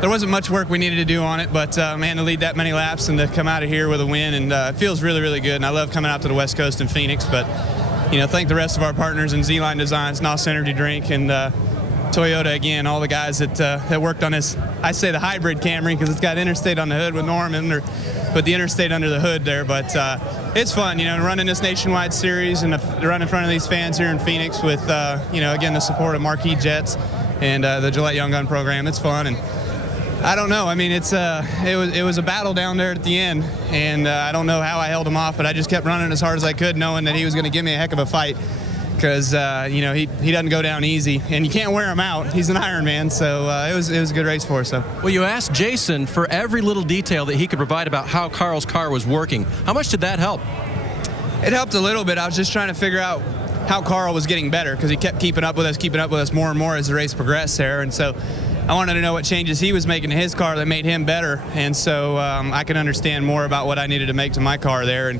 there wasn't much work we needed to do on it. But, man, to lead that many laps and to come out of here with a win, and it feels really, really good. And I love coming out to the West Coast in Phoenix. But, thank the rest of our partners in Z-Line Designs, NOS Energy Drink, and Toyota, again, all the guys that worked on this. I say the hybrid Camry because it's got Interstate on the hood with Norman, or put the Interstate under the hood there. But it's fun, running this nationwide series and to run in front of these fans here in Phoenix with, again, the support of Marquis Jets and the Gillette Young Gun program. It's fun, and I don't know. I mean, it was a battle down there at the end, and I don't know how I held him off, but I just kept running as hard as I could, knowing that he was going to give me a heck of a fight. Because he doesn't go down easy, and you can't wear him out. He's an Ironman, so it was a good race for us. So. Well, you asked Jason for every little detail that he could provide about how Carl's car was working. How much did that help? It helped a little bit. I was just trying to figure out how Carl was getting better, because he kept keeping up with us more and more as the race progressed there. And so I wanted to know what changes he was making to his car that made him better, and so I could understand more about what I needed to make to my car there. And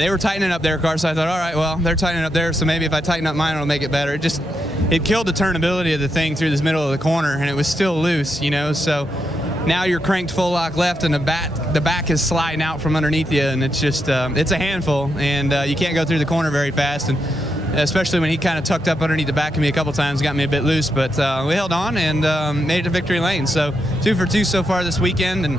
they were tightening up their car, so I thought, all right, well, they're tightening up there, so maybe if I tighten up mine, it'll make it better. It killed the turnability of the thing through this middle of the corner, and it was still loose, so now you're cranked full lock left, and the back is sliding out from underneath you, and it's just, it's a handful, and you can't go through the corner very fast, and especially when he kind of tucked up underneath the back of me a couple times, got me a bit loose, but we held on and made it to Victory Lane. So 2 for 2 so far this weekend, and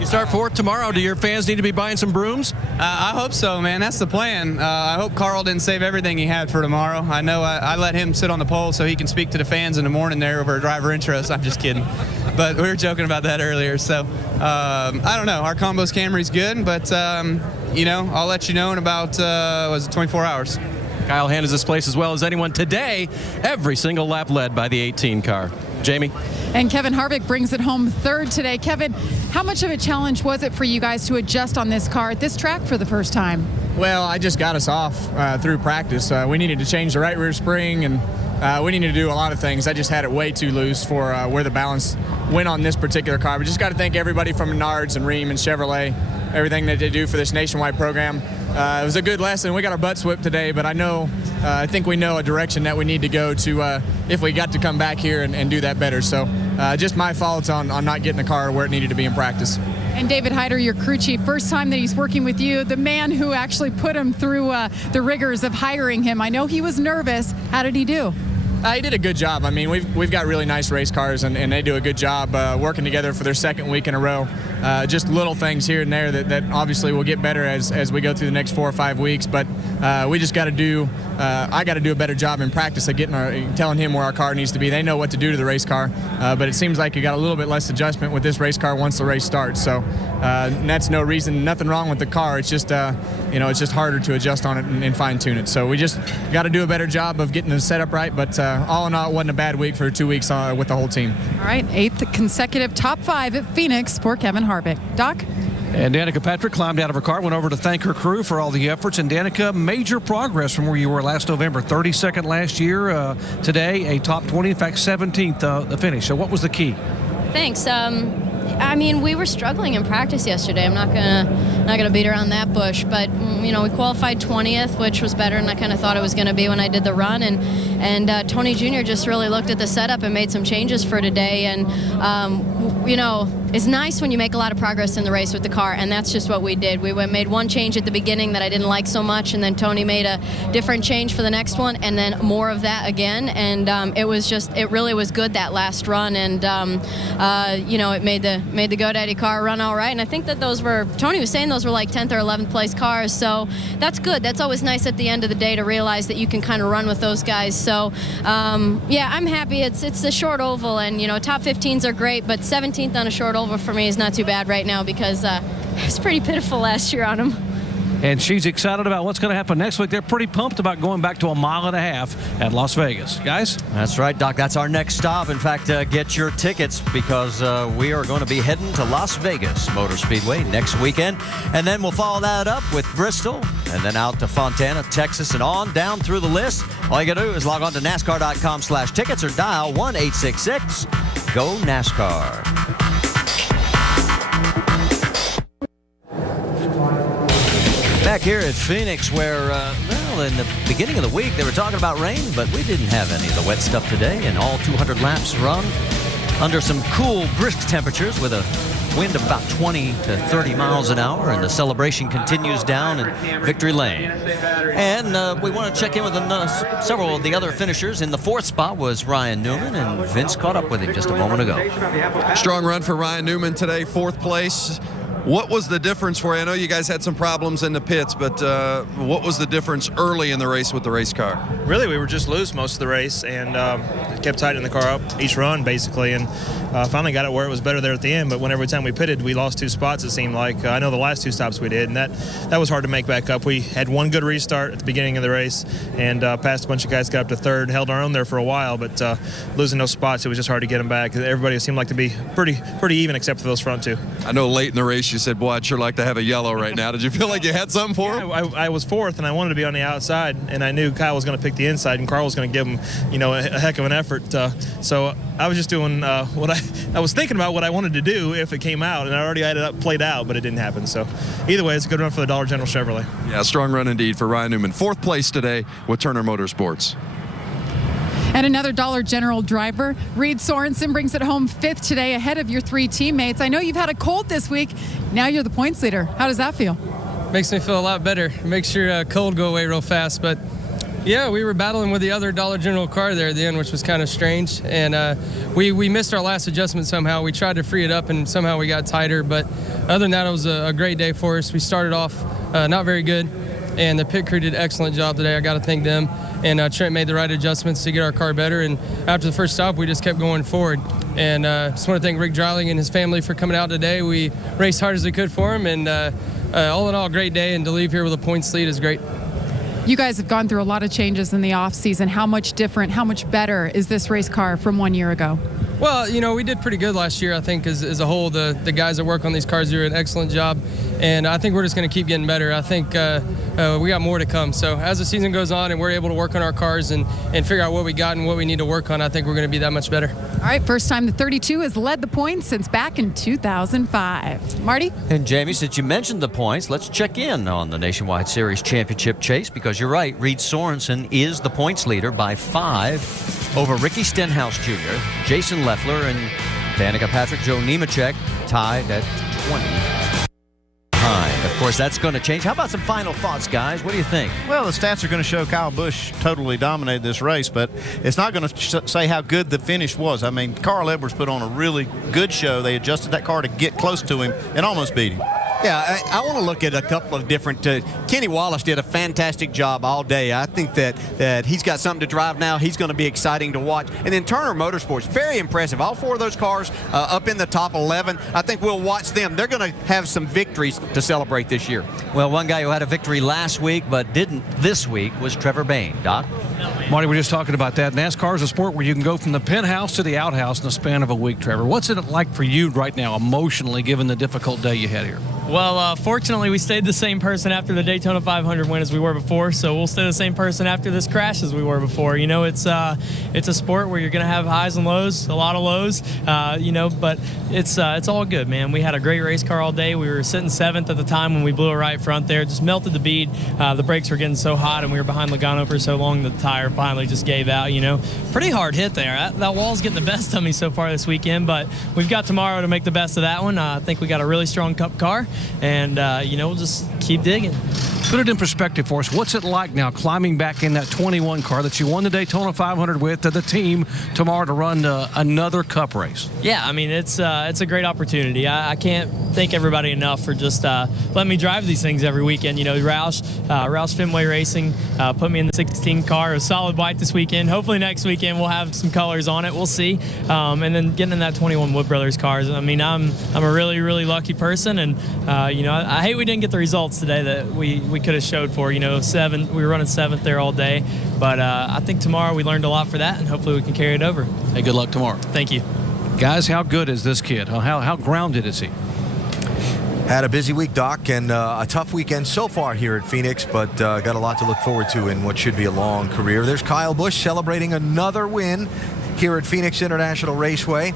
you start 4th tomorrow. Do your fans need to be buying some brooms? I hope so, man. That's the plan. I hope Carl didn't save everything he had for tomorrow. I know I let him sit on the pole so he can speak to the fans in the morning there over driver intros. I'm just kidding. But we were joking about that earlier. So, I don't know. Our Combos Camry's good, but, I'll let you know in about, 24 hours. Kyle handles this place as well as anyone today. Every single lap led by the 18 car. Jamie? And Kevin Harvick brings it home 3rd today. Kevin, how much of a challenge was it for you guys to adjust on this car at this track for the first time? Well, I just got us off through practice. We needed to change the right rear spring, and we needed to do a lot of things. I just had it way too loose for where the balance went on this particular car. We just got to thank everybody from Menards and Rheem and Chevrolet, everything that they do for this nationwide program. It was a good lesson. We got our butts whipped today, but I think we know a direction that we need to go to if we got to come back here and do that better. So just my fault on not getting the car where it needed to be in practice. And David Hyder, your crew chief, first time that he's working with you, the man who actually put him through the rigors of hiring him. I know he was nervous. How did he do? He did a good job. I mean, we've got really nice race cars, and they do a good job working together for their 2nd week in a row. just little things here and there that obviously will get better as we go through the next 4 or 5 weeks. But we just got to do. I got to do a better job in practice of telling him where our car needs to be. They know what to do to the race car, but it seems like you got a little bit less adjustment with this race car once the race starts. So that's no reason, nothing wrong with the car. It's just it's just harder to adjust on it and fine tune it. So we just got to do a better job of getting the setup right. But all in all, it wasn't a bad week for 2 weeks with the whole team. All right, 8th consecutive top 5 at Phoenix for Kevin Harvick. Doc? And Danica Patrick climbed out of her car, went over to thank her crew for all the efforts. And Danica, major progress from where you were last November. 32nd last year. Today, a top 20, in fact, 17th the finish. So what was the key? Thanks. I mean, we were struggling in practice yesterday. I'm not gonna beat around that bush, but we qualified 20th, which was better than I kind of thought it was going to be when I did the run. And Tony Jr. just really looked at the setup and made some changes for today. And it's nice when you make a lot of progress in the race with the car, and that's just what we did. We made one change at the beginning that I didn't like so much, and then Tony made a different change for the next one, and then more of that again. And it really was good that last run, and it made the GoDaddy car run all right. And I think that Tony was saying those were like 10th or 11th place cars, so that's good. That's always nice at the end of the day to realize that you can kind of run with those guys. So I'm happy. It's the short oval, and top 15s are great, but 17th on a short oval for me is not too bad right now because it was pretty pitiful last year on them. And she's excited about what's going to happen next week. They're pretty pumped about going back to a 1.5 miles at Las Vegas. Guys? That's right, Doc. That's our next stop. In fact, get your tickets because we are going to be heading to Las Vegas Motor Speedway next weekend. And then we'll follow that up with Bristol and then out to Fontana, Texas, and on down through the list. All you got to do is log on to NASCAR.com/tickets or dial 1-866-GO-NASCAR. Back here at Phoenix where, in the beginning of the week they were talking about rain, but we didn't have any of the wet stuff today, and all 200 laps run under some cool, brisk temperatures with a wind of about 20 to 30 miles an hour, and the celebration continues down in Victory Lane. And we want to check in with several of the other finishers. In the 4th spot was Ryan Newman, and Vince caught up with him just a moment ago. Strong run for Ryan Newman today, 4th place. What was the difference for you? I know you guys had some problems in the pits, but what was the difference early in the race with the race car? Really, we were just loose most of the race and kept tightening the car up each run, basically, and finally got it where it was better there at the end. But every time we pitted, we lost 2 spots, it seemed like. I know the last 2 stops we did, and that was hard to make back up. We had one good restart at the beginning of the race and passed a bunch of guys, got up to 3rd, held our own there for a while, but losing those spots, it was just hard to get them back. Everybody seemed like to be pretty even except for those front 2. I know late in the race you said, boy, I'd sure like to have a yellow right now. Did you feel like you had something for him? I was 4th, and I wanted to be on the outside, and I knew Kyle was going to pick the inside, and Carl was going to give him, a heck of an effort. So I was just doing what I was thinking about what I wanted to do if it came out, and I already had it played out, but it didn't happen. So either way, it's a good run for the Dollar General Chevrolet. Yeah, strong run indeed for Ryan Newman. 4th place today with Turner Motorsports. And another Dollar General driver, Reed Sorensen, brings it home 5th today ahead of your 3 teammates. I know you've had a cold this week. Now you're the points leader. How does that feel? Makes me feel a lot better. Makes your cold go away real fast. But, yeah, we were battling with the other Dollar General car there at the end, which was kind of strange. And we missed our last adjustment somehow. We tried to free it up, and somehow we got tighter. But other than that, it was a great day for us. We started off not very good, and the pit crew did an excellent job today. I got to thank them. And Trent made the right adjustments to get our car better. And after the first stop, we just kept going forward. And just want to thank Rick Dreiling and his family for coming out today. We raced hard as we could for him. And all in all, great day. And to leave here with a points lead is great. You guys have gone through a lot of changes in the off season. How much different, how much better is this race car from 1 year ago? Well, we did pretty good last year, I think, as a whole. The guys that work on these cars do an excellent job, and I think we're just going to keep getting better. I think we got more to come. So as the season goes on and we're able to work on our cars and figure out what we got and what we need to work on, I think we're going to be that much better. All right, first time the 32 has led the points since back in 2005. Marty? And Jamie, since you mentioned the points, let's check in on the Nationwide Series Championship chase, because you're right, Reed Sorensen is the points leader by 5 over Ricky Stenhouse Jr., Jason Leffler, and Danica Patrick. Joe Nemechek tied at 20 behind. Of course, that's going to change. How about some final thoughts, guys? What do you think? Well, the stats are going to show Kyle Busch totally dominated this race, but it's not going to say how good the finish was. I mean, Carl Edwards put on a really good show. They adjusted that car to get close to him and almost beat him. Yeah, I want to look at a couple of different. Kenny Wallace did a fantastic job all day. I think that he's got something to drive now. He's going to be exciting to watch. And then Turner Motorsports, very impressive. All 4 of those cars up in the top 11. I think we'll watch them. They're going to have some victories to celebrate this year. Well, one guy who had a victory last week but didn't this week was Trevor Bayne. Doc? Marty, we're just talking about that. NASCAR is a sport where you can go from the penthouse to the outhouse in the span of a week, Trevor. What's it like for you right now emotionally, given the difficult day you had here? Well, fortunately, we stayed the same person after the Daytona 500 win as we were before, so we'll stay the same person after this crash as we were before. You know, it's a sport where you're going to have highs and lows, a lot of lows, but it's all good, man. We had a great race car all day. We were sitting 7th at the time when we blew a right front there. Just melted the bead. The brakes were getting so hot, and we were behind Logano for so long that the tire finally just gave out, Pretty hard hit there. That wall's getting the best of me so far this weekend, but we've got tomorrow to make the best of that one. I think we got a really strong Cup car. And, we'll just keep digging. Put it in perspective for us. What's it like now climbing back in that 21 car that you won the Daytona 500 with to the team tomorrow to run another Cup race? Yeah, I mean, it's a great opportunity. I can't thank everybody enough for just letting me drive these things every weekend. Roush Fenway Racing put me in the 16 car. It was solid white this weekend. Hopefully next weekend we'll have some colors on it. We'll see. And then getting in that 21 Wood Brothers cars. I mean, I'm a really, really lucky person. And, I hate we didn't get the results today that we could have showed for. We were running 7th there all day. But I think tomorrow we learned a lot for that, and hopefully we can carry it over. Hey, good luck tomorrow. Thank you. Guys, how good is this kid? How grounded is he? Had a busy week, Doc, and a tough weekend so far here at Phoenix, but got a lot to look forward to in what should be a long career. There's Kyle Busch celebrating another win here at Phoenix International Raceway.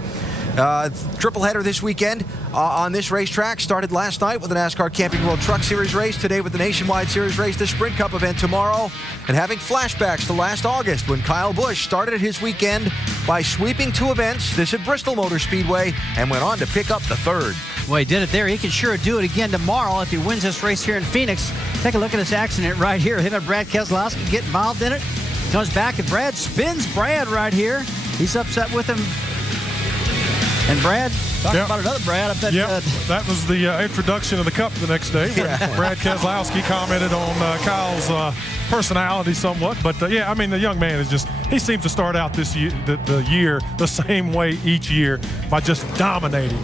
Triple header this weekend on this racetrack. Started last night with the NASCAR Camping World Truck Series race. Today with the Nationwide Series race, the Sprint Cup event tomorrow. And having flashbacks to last August when Kyle Busch started his weekend by sweeping 2 events, this at Bristol Motor Speedway, and went on to pick up the 3rd. Well, he did it there. He can sure do it again tomorrow if he wins this race here in Phoenix. Take a look at this accident right here. Him and Brad Keselowski get involved in it. Comes back and Brad spins Brad right here. He's upset with him. And Brad, talking about another Brad. I bet. That was the introduction of the Cup the next day. Brad Keselowski commented on Kyle's personality somewhat. But, the young man is he seems to start out this year, the year the same way each year by just dominating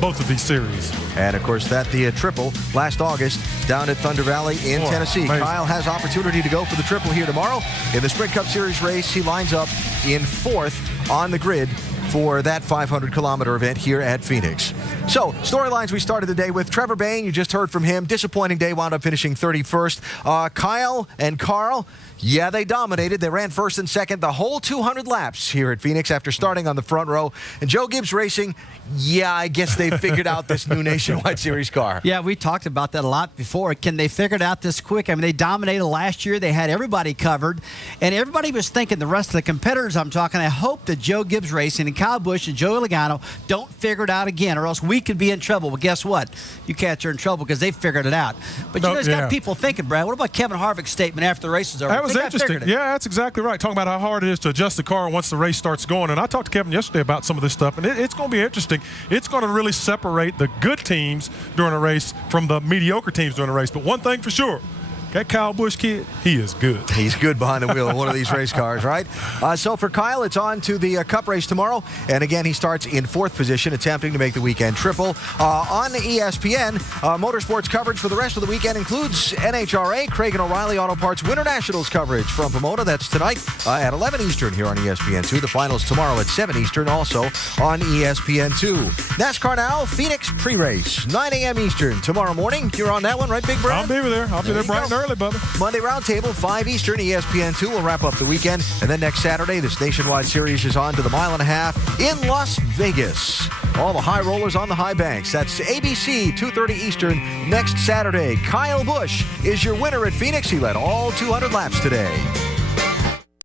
both of these series. And, of course, the triple last August down at Thunder Valley in Tennessee. Amazing. Kyle has opportunity to go for the triple here tomorrow. In the Sprint Cup Series race, he lines up in 4th on the grid for that 500-kilometer event here at Phoenix. So, storylines we started the day with. Trevor Bayne, you just heard from him. Disappointing day, wound up finishing 31st. Kyle and Carl, they dominated. They ran 1st and 2nd the whole 200 laps here at Phoenix after starting on the front row. And Joe Gibbs Racing, I guess they figured out this new Nationwide Series car. Yeah, we talked about that a lot before. Can they figure it out this quick? I mean, they dominated last year. They had everybody covered. And everybody was thinking, the rest of the competitors I'm talking, I hope that Joe Gibbs Racing and Kyle Busch and Joey Logano don't figure it out again, or else we could be in trouble. Well, guess what? You cats are in trouble because they figured it out. But got people thinking, Brad, what about Kevin Harvick's statement after the race was over? That was interesting. Yeah, that's exactly right. Talking about how hard it is to adjust the car once the race starts going. And I talked to Kevin yesterday about some of this stuff, and it's going to be interesting. It's going to really separate the good teams during a race from the mediocre teams during a race. But one thing for sure, that Kyle Busch kid, he is good. He's good behind the wheel of one of these race cars, right? So for Kyle, it's on to the Cup race tomorrow. And again, he starts in 4th position, attempting to make the weekend triple. On ESPN, motorsports coverage for the rest of the weekend includes NHRA, Craig and O'Reilly Auto Parts Winter Nationals coverage from Pomona. That's tonight at 11 Eastern here on ESPN2. The finals tomorrow at 7 Eastern, also on ESPN2. NASCAR Now, Phoenix pre-race, 9 a.m. Eastern tomorrow morning. You're on that one, right, Big Brad? I'll be there. I'll be there bright and early, brother. Monday Roundtable, 5 Eastern, ESPN2 will wrap up the weekend. And then next Saturday, this Nationwide Series is on to the 1.5 mile in Las Vegas. All the high rollers on the high banks. That's ABC, 2:30 Eastern, next Saturday. Kyle Busch is your winner at Phoenix. He led all 200 laps today.